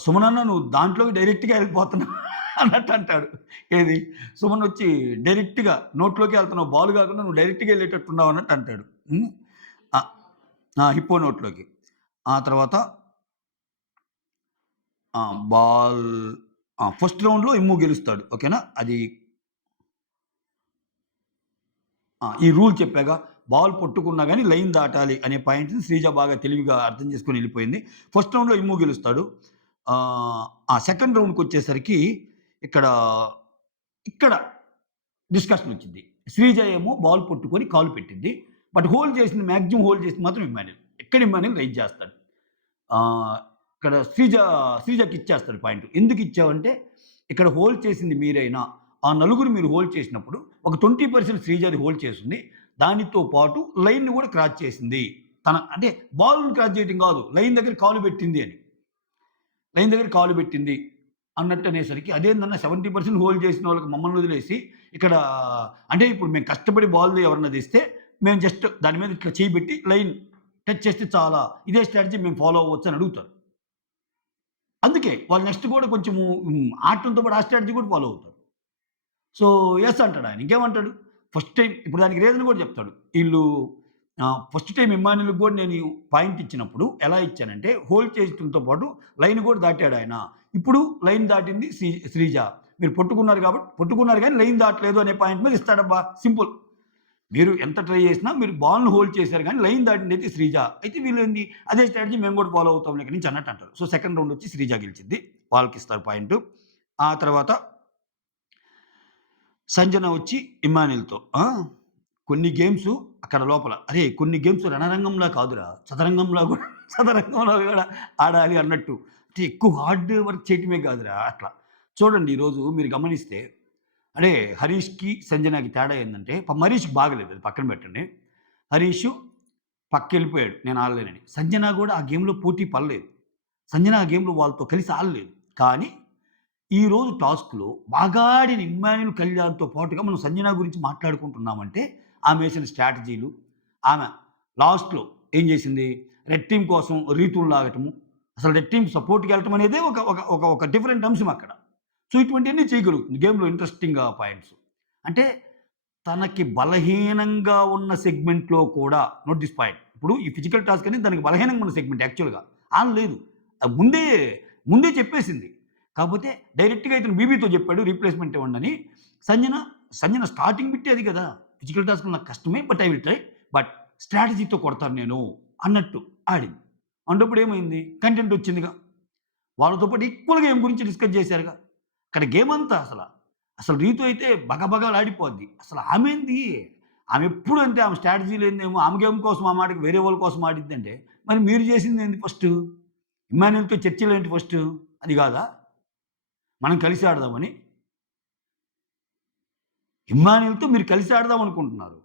సుమనన్న నువ్వు దాంట్లోకి డైరెక్ట్‌గా ఎళ్ళిపోతున్నావు అన్నట్టు అంటాడు. ఏది సుమనొచ్చి డైరెక్ట్‌గా నోట్లోకే ఎళ్తున్నావు. బాల్ గాకుండా నువ్వు డైరెక్ట్‌గా ఎళ్ళేటట్టున్నావు అన్నట్టు అంటాడు. హ్మ్. ఆ! హిప్పో నోట్లోకి. ఆ తర్వాత బాల్ ఫస్ట్ రౌండ్‌లో ఇమ్ము గెలుస్తాడు. ఓకేనా? అది ఈ రూల్ చెప్పాగా. బాల్ పట్టుకున్నా గాని లైన్ దాటాలి అనే పాయింట్‌ని శ్రీజ బాగా తెలివిగా అర్థం చేసుకొని ఎళ్ళిపోయింది. ఫస్ట్ రౌండ్‌లో ఇమ్ము గెలుస్తాడు. సెకండ్ రౌండ్‌కొచ్చేసరికి ఇక్కడ, ఇక్కడ డిస్కషన్ వచ్చిద్ది. శ్రీజ ఏమో బాల్ పట్టుకొని కాలు పెట్టిద్ది. బట్ మాక్సిమం హోల్డ్ చేసింది మాత్రం ఇమ్మాన్యుల్. ఇక్కడ ఇమ్మాన్యుల్ రైజ్ చేస్తాడు. ఆహ్, ఇక్కడ శ్రీజకిచ్చేస్తాడు పాయింట్. ఎందుకిచ్చావంటే, ఇక్కడ హోల్డ్ చేసింది మీరైనా, ఆ నలుగురు మీరు హోల్డ్ చేసినప్పుడు, ఒక 20% శ్రీజది హోల్డ్ చేసుంది. దానితో పాటు లైన్‌ని గూడా క్రాస్ చేసింది. అంటే బాల్‌ని క్రాస్ చేయటం గాదు. లైన్ దగ్గర కాలు పెట్టింది అని. లైన్ దగ్గర కాలు పెట్టింది అన్నట్టనేసరికి, అదేందన్నా 70% హోల్డ్ చేసిన వాళ్ళకి మమ్మల్ని వదిలేసి, ఇక్కడ అంటే ఇప్పుడు మేము కష్టపడి బాల్ ఎవరన్నా తెస్తే, మేము జస్ట్ దాని మీద ఇట్లా చెయ్యి పెట్టి లైన్ టచ్ చేస్తే చాలా. ఇదే స్ట్రాటజీ మేము ఫాలో అవ్వచ్చు అని అడుగుతారు. అందుకే వాళ్ళు నెక్స్ట్ కూడా కొంచెము ఆడటంతో పాటు ఆ స్ట్రాటజీ కూడా ఫాలో అవుతారు. సో, యెస్ అంటాడాయన. ఇంకేమంటాడు? ఫస్ట్ టైమ్ ఇప్పుడు దానికి రీజన్ కూడా చెప్తాడు. ఈళ్ళు ఫస్ట్ టైమ్ ఇమ్మాన్యుల్‌కి గూడా నేను పాయింట్ ఇచ్చినప్పుడు ఎలా ఇచ్చానంటే, హోల్డ్ చేయడంతో పాటు లైన్ గూడా దాటాడాయన. ఇప్పుడు లైన్ దాటింది శ్రీజ. మీరు పట్టుకున్నారు గానీ లైన్ దాటలేదు అనే పాయింట్ మీద ఇస్తాడబ్బా! సింపుల్. మీరు ఎంత ట్రై చేసినా మీరు బాల్‌ని హోల్డ్ చేశారు గానీ లైన్ దాటిందయితే శ్రీజ. అయితే వీళ్ళేంది అదే స్ట్రాటజీ మేము గూడా ఫాలో అవుతాంలే ఇక్కడి నుంచి అన్నట్టు అంటారు. సో, సెకండ్ రౌండ్ వచ్చి శ్రీజ గెలిచిద్ది. వాళ్ళకిస్తారు పాయింటు. ఆ తర్వాత సంజన వచ్చి ఇమ్మాన్యుల్‌తో కొన్ని గేమ్సు అక్కడ లోపల కొన్ని గేమ్స్ రణరంగంలా కాదురా! చదరంగంలా గూడా చదరంగంలో గూడా ఆడాలి అన్నట్టు. అంటే ఎక్కువ హార్డ్ వర్క్ చేయటమే కాదురా! అట్లా. చూడండి ఈరోజు మీరు గమనిస్తే అంటే హరీష్‌కి, సంజనకి తేడా ఏందంటే హరీష్‌కి బాగలేదు అది పక్కన పెట్టండి. హరీషు పక్కెళ్ళిపోయాడు నేను ఆడలేనని. సంజన గూడా ఆ గేమ్‌లో పోటీ పడలేదు. సంజన ఆ గేమ్‌లో వాళ్ళతో కలిసి ఆడలేదు. కానీ ఈరోజు టాస్క్‌లో బాగా ఆడిన ఇమ్మాన్యుల్ కళ్యాణ్‌తో పాటుగా మనం సంజన గురించి మాట్లాడుకుంటున్నామంటే, ఆమె ఏసిన స్ట్రాటజీలు, ఆమె లాస్ట్‌లో ఏం చేసింది? రెడ్ టీమ్ కోసం రీతుని లాగటము, అసలు రెడ్ టీమ్ సపోర్ట్‌కెళ్ళటం అనేదే ఒక ఒక ఒక ఒక డిఫరెంట్ అంశం అక్కడ. సో, ఇటువంటియన్నీ చేయగలుగుతుంది. గేమ్‌లో ఇంట్రెస్టింగ్‌గా పాయింట్స్. అంటే తనకి బలహీనంగా ఉన్న సెగ్మెంట్‌లో కూడా నోట్ దిస్ పాయింట్. ఇప్పుడు ఈ ఫిజికల్ టాస్క్ అనేది దానికి బలహీనంగా ఉన్న సెగ్మెంట్ యాక్చువల్‌గా. లేదు. ముందే, ముందే చెప్పేసింది. కాపోతే డైరెక్ట్‌గా ఇతను బీబీతో చెప్పాడు రీప్లేస్‌మెంట్ ఇవ్వండని. సంజన, సంజన స్టార్టింగ్ బిట్టే అది కదా! ఫిజికల్ టాస్క్‌లు నాకు కష్టమే. But I will try. But స్ట్రాటజీతో కొడతాను నేను అన్నట్టు ఆడింది. అన్నప్పుడు ఏమైంది? కంటెంట్ వచ్చిందిగా. వాళ్ళతో పాటు ఈక్వల్ గేమ్ గురించి డిస్కస్ చేశారుగా. అక్కడ గేమ్ అంతా అసలు రీతు అయితే బగబగలాడిపోద్ది. అసలు ఆమేంది? ఆమెప్పుడు అంతే ఆమె స్ట్రాటజీ లేనిదేమో ఆమె గేమ్ కోసం ఆ మాటకి వేరే వాళ్ళ కోసం ఆడిద్దంటే, మరి మీరు చేసిందేంది ఫస్టు? ఇమ్మాన్యుల్‌తో చర్చలేంటి ఫస్టు? అది గాదా? మనం కలిసి ఆడదామని. ఇమ్మాన్యుల్‌తో మీరు కలిసి ఆడదాం అనుకుంటున్నారు.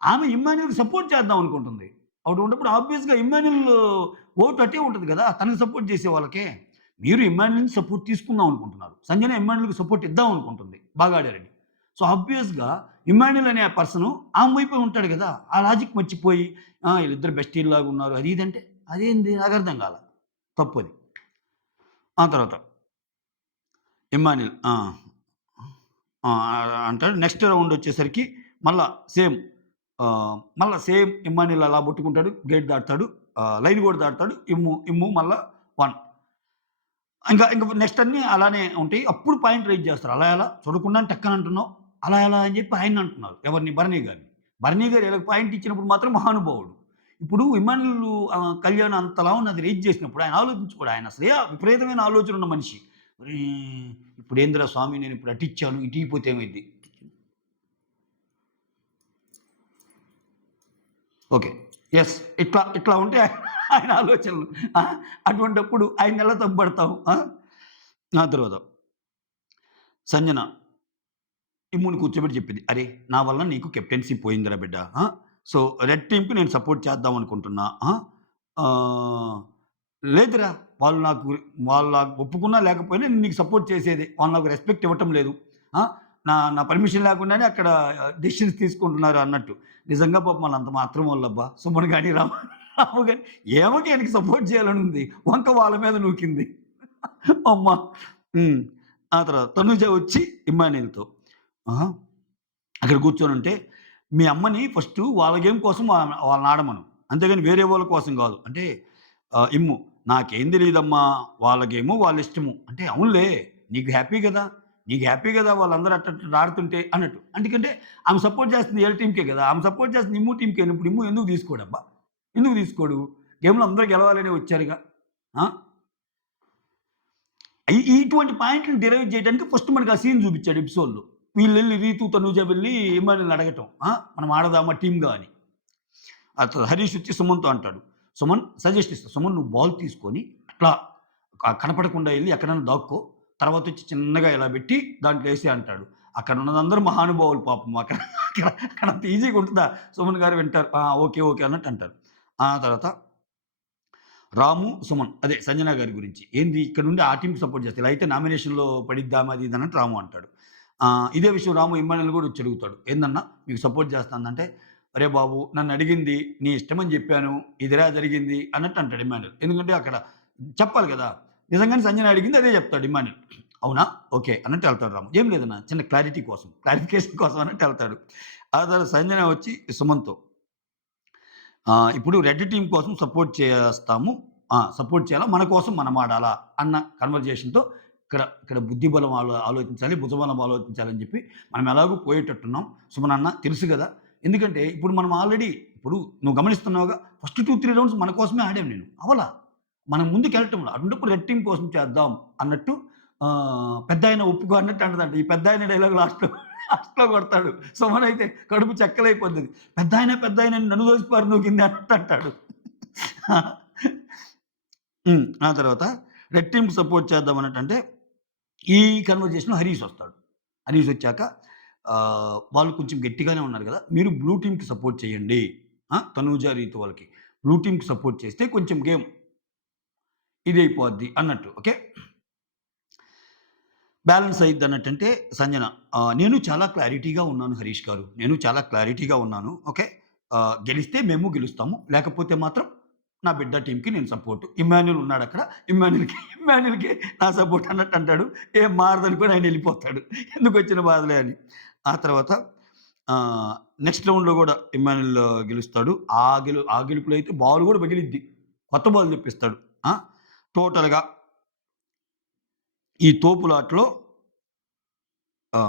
ఆమె ఇమ్మాన్యుల్‌కి సపోర్ట్ చేద్దాం అనుకుంటుంది. అటువంటప్పుడు ఆబ్వియస్‌గా ఇమ్మాన్యుల్ ఓటు అటే ఉంటది గదా! తనకి సపోర్ట్ చేసే వాళ్ళకే. మీరు ఇమ్మాన్యుల్‌ని సపోర్ట్ తీసుకుందాం అనుకుంటున్నారు. సంజన ఇమ్మాన్యుల్‌కి సపోర్ట్ ఇద్దాం అనుకుంటుంది. బాగా ఆడారని. సో, ఆబ్వియస్‌గా ఇమ్మాన్యుల్ అనే పర్సను ఆమె వైపే ఉంటాడు గదా! ఆ లాజిక్ మర్చిపోయి ఈళ్ళిద్దరు బెస్టీల్లాగా ఉన్నారు. అది ఇది అంటే అదేంది నాకర్థం కాలా. తప్పది. ఆ తర్వాత ఇమ్మాన్యుల్ ఆ! అంటాడు. నెక్స్ట్ రౌండ్ వచ్చేసరికి మళ్ళా సేమ్ మళ్ళా సేమ్ ఇమ్మాన్యుల్ అలా పట్టుకుంటాడు. గేట్ దాటుతాడు. లైన్ కూడా దాటుతాడు. ఇమ్ము మళ్ళా 1 ఇంక నెక్స్ట్ అన్నీ అలానే ఉంటాయి. అప్పుడు పాయింట్ రైజ్ చేస్తారు. అలా ఎలా? చూడకుండానే టక్కన అంటున్నావు. అలా ఎలా అని చెప్పి ఆయన్ని అంటున్నారు. ఎవరిని? భరణి గారిని. భరణి గారు ఈళ్ళకి పాయింట్ ఇచ్చినప్పుడు మాత్రం మహానుభావుడు. ఇప్పుడు ఇమ్మాన్యుల్ కళ్యాణ్ అంతలా ఉన్నది రైజ్ చేసినప్పుడు ఆయన ఆలోచించుకోడు. ఆయన అసలే విపరీతమైన ఆలోచన ఉన్న మనిషి. ఒరేయ్! ఇప్పుడేందిరా స్వామి నేనిప్పుడు అటిచ్చాను. ఇటిగిపోతే ఏమైద్ది? ఓకే. యెస్. ఇట్లా ఉంటే ఆయన ఆలోచనలు. ఆ! అటువంటప్పుడు ఆయన్నెలా తప్పుబడతాం? ఆ తర్వాత సంజన ఇమ్ముని కూర్చోబెట్టి చెప్పింది. "అరే! నా వల్ల నీకు కెప్టెన్సీ పోయిందిరా బిడ్డ. సో, రెడ్ టీమ్‌కి నేను సపోర్ట్ చేద్దాం అనుకుంటున్నా. ఆహ్, లేదురా వాళ్ళు నాకు ఒప్పుకున్నా లేకపోయినా నేను నీకు సపోర్ట్ చేసేదే. వాళ్ళు నాకు రెస్పెక్ట్ ఇవ్వటం లేదు. ఆ! నా నా పర్మిషన్ లేకుండానే అక్కడ డెసిషన్స్ తీసుకుంటున్నారు" అన్నట్టు. నిజంగా పాపం వాళ్ళంత మాత్రం వోళ్ళబ్బా! సుమన్ గాని, రాము గాని ఈమెకి ఈయనకి సపోర్ట్ చేయాలనుంది. వంక వాళ్ళ మీద నూకింది. అమ్మ! హ్మ్. ఆ తర్వాత తనుజ వచ్చి ఇమ్మాన్యుల్‌తో ఆహా! అక్కడ కూర్చొనుంటే, మీ అమ్మని ఫస్టు వాళ్ళ గేమ్ కోసం వాళ్ళని ఆడమను. అంతేగాని వేరే వాళ్ళ కోసం గాదు. అంటే ఇమ్ము నాకేం తెలీదమ్మా! వాళ్ళ గేము వాళ్ళిష్టము. అంటే అవునులే నీకు హ్యాపీ గదా! నీకు హ్యాపీ గదా! వాళ్ళందరూ అట్టట్ట ఆడుతుంటే అన్నట్టు. ఎందుకంటే ఆమె సపోర్ట్ చేస్తుంది ఈళ్ళ టీమ్‌కే గదా! ఆమె సపోర్ట్ చేస్తుంది ఇమ్ము టీమ్‌కే. ఇప్పుడు ఇమ్ము ఎందుకు తీసుకోడబ్బా? ఎందుకు తీసుకోడు? గేమ్‌లో అందరూ గెలవాలనే వచ్చారుగా. ఆ! ఇటువంటి పాయింట్‌లని డిరైవ్ చేయడానికి ఫస్ట్ మనకు ఆ సీన్ చూపిచ్చాడు ఎపిసోడ్‌లో. వీళ్ళెళ్లి రీతు, తనూజ వెళ్లి ఇమ్మాన్యుల్‌ని అడగటం. మనం ఆడదామా టీమ్‌గా అని. హరీష్ వచ్చి సుమన్‌తో అంటాడు. సుమన్ సజెస్ట్ ఇస్తా. సుమన్ నువ్వు బాల్ తీసుకొని అట్లా కనపడకుండా ఎళ్లి ఎక్కడైనా దాక్కో. తర్వాతొచ్చి చిన్నగా ఇలా పెట్టి దాంట్లో ఎసేయి అంటాడు. అక్కడ ఉన్నదందరూ మహానుభావులు పాపం. అక్కడ అంత ఈజీగా ఉంటదా? సుమన్ గారు వింటారు. ఓకే. ఓకే. అన్నట్టు అంటారు. ఆ తర్వాత రాము, సుమన్ అదే సంజన గారి గురించి. ఏంది ఇక్కడ నుండి ఆ టీమ్‌కి సపోర్ట్ చేస్తా. ఇలా అయితే నామినేషన్‌లో పడిద్దాం అది ఇది అన్నట్టు రాము అంటాడు. ఇదే విషయం రాము ఇమ్మాన్యుల్ గూడా వచ్చి అడుగుతాడు. ఏందన్నా మీకు సపోర్ట్ చేస్తానంటే, "అరే బాబు నన్నడిగింది నీ ఇష్టమని జెప్పాను. ఇదిరా జరిగింది" అన్నట్టు అంటాడు ఇమ్మాన్యుల్. ఎందుకంటే అక్కడ చెప్పాలి గదా! నిజంగానే సంజన అడిగింది అదే చెప్తాడు ఇమ్మాన్యుల్. అవునా? ఓకే. అన్నట్టు ఎళ్తాడు రాము. ఏం లేదన్నా చిన్న క్లారిటీ కోసం, క్లారిఫికేషన్ కోసం అన్నట్టు ఎళ్తాడు. ఆ తర్వాత సంజన వచ్చి సుమన్‌తో ఇప్పుడు రెడ్ టీమ్ కోసం సపోర్ట్ చేస్తాము. సపోర్ట్ చేయాలా, మన కోసం మనం ఆడాలా అన్న కన్వర్జేషన్‌తో ఇక్కడ ఇక్కడ బుద్ధి బలం ఆలోచించాలి, భుజబలం ఆలోచించాలని చెప్పి మనం ఎలాగో పోయేటట్టున్నాం. సుమనన్న తెలుసు గదా! ఎందుకంటే ఇప్పుడు మనం ఆల్రెడీ ఇప్పుడు నువ్వు గమనిస్తున్నావుగా ఫస్ట్ 2, 3 రౌండ్స్ మన కోసమే ఆడాను నేను. అవలా. మనం ముందుకెళ్ళటంలా. అటువంటప్పుడు రెడ్ టీమ్ కోసం చేద్దాం అన్నట్టు పెద్దాయన ఒప్పుకో అన్నట్టు అంటదంట. ఈ పెద్దాయన డైలాగ్ లాస్ట్‌లో కొడతాడు. సుమనైతే కడుపు చెక్కలైపోద్ది. పెద్దాయన నన్ను దోసి పారు నూకింది అన్నట్టు అంటాడు. ఆ తర్వాత రెడ్ టీమ్‌కి సపోర్ట్ చేద్దాం అన్నట్టంటే ఈ కన్వర్జేషన్‌లో హరీష్ వస్తాడు. హరీష్ వచ్చాక వాళ్ళు కొంచెం గట్టిగానే ఉన్నారు గదా! మీరు బ్లూ టీమ్‌కి సపోర్ట్ చేయండి. తనూజ, రీతు వాళ్ళకి. బ్లూ టీమ్‌కి సపోర్ట్ చేస్తే కొంచెం గేమ్ ఇదైపోద్ది అన్నట్టు. ఓకే. బ్యాలెన్స్ అయిద్దన్నట్టంటే సంజన నేను చాలా క్లారిటీగా ఉన్నాను హరీష్ గారు. నేను చాలా క్లారిటీగా ఉన్నాను. ఓకే. గెలిస్తే మేము గెలుస్తాము. లేకపోతే మాత్రం నా బిడ్డ టీమ్‌కి నేను సపోర్ట్. ఇమ్మాన్యూల్ ఉన్నాడక్కడ. ఇమ్మాన్యూల్‌కి నా సపోర్ట్ అన్నట్టు అంటాడు. ఏం మారదనుకోని ఆయన ఎళ్ళిపోతాడు. ఎందుకొచ్చిన బాధలే అని. ఆ తర్వాత నెక్స్ట్ రౌండ్‌లో గూడా ఇమ్మాన్యూల్ గెలుస్తాడు. ఆ గెలుపులో అయితే బాల్ గూడా పగిలిద్ది. కొత్త బాల్ తెప్పిస్తాడు. టోటల్‌గా ఈ తోపులాటలో ఆ!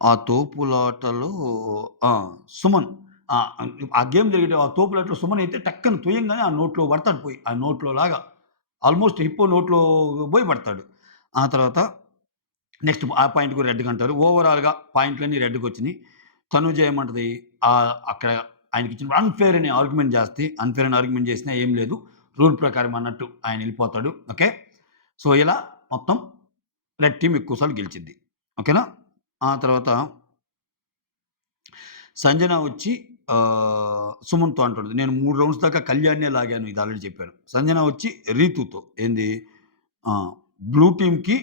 ఆ తోపులాటలో ఆ! సుమన్. ఆ! ఆ గేమ్ జరిగే ఆ తోపులాటలో సుమన్ అయితే టక్కన తొయ్యంగానే ఆ నోట్లో పడతాడు పోయి. ఆ నోట్లో లాగా ఆల్‌మోస్ట్ హిప్పో నోట్లో పోయి పడతాడు. ఆ తర్వాత నెక్స్ట్ ఆ పాయింట్ కూడా రెడ్‌కంటారు. ఓవరాల్‌గా పాయింట్‌లన్నీ రెడ్‌కొచ్చినియి. తనూజ ఏమంటది అక్కడ ఆయనకిచ్చిన అన్‌ఫెయిర్ అని ఆర్గ్యుమెంట్ చేసినా ఏం లేదు. రూల్ ప్రకారం అన్నట్టు ఆయన ఎళ్ళిపోతాడు. ఓకే. సో, ఇలా మొత్తం రెడ్ టీమ్ ఎక్కువ సార్లు గెలిచిద్ది. ఓకేనా? ఆ తర్వాత సంజన వచ్చి సుమన్‌తో అంటది. నేను 3 రౌండ్స్ దాకా కళ్యాణ్‌నే లాగాను. ఇది ఆల్రెడీ చెప్పాను. సంజన వచ్చి రీతూతో ఏంది బ్లూ టీమ్‌కి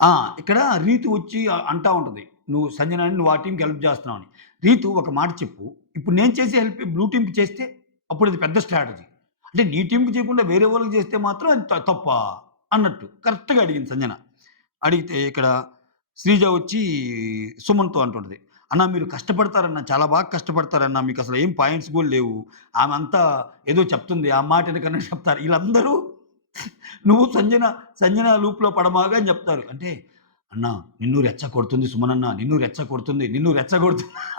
ఆ! ఇక్కడ రీతు వచ్చి అంటా ఉంటది. "నువ్వు సంజనని నువ్వు ఆ టీమ్‌కి హెల్ప్ చేస్తున్నావని." రీతు ఒక మాట చెప్పు. ఇప్పుడు నేను చేసే హెల్ప్ బ్లూ టీమ్‌కి చేస్తే అప్పుడు అది పెద్ద స్ట్రాటజీ. అంటే నీ టీమ్‌కి చేయకుండా వేరే వాళ్ళకి చేస్తే మాత్రం అది తప్పా? అన్నట్టు కరెక్ట్‌గా అడిగింది సంజన. అడిగితే ఇక్కడ శ్రీజ వచ్చి సుమన్‌తో అంటుంటది. "అన్న మీరు కష్టపడతారన్న. చాలా బాగా కష్టపడతారన్న. మీకసలు ఏం పాయింట్స్ కూడా లేవు. ఆమంతా ఏదో చెప్తుంది. ఆ మాట ఎనకన్నా చెప్తారు." ఈళ్ళందరూ నువ్వు సంజన లూప్‌లో పడమాక అని చెప్తారు. అంటే "అన్న నిన్ను రెచ్చగొడుతుంది సుమనన్న. నిన్ను రెచ్చగొడుతుంది"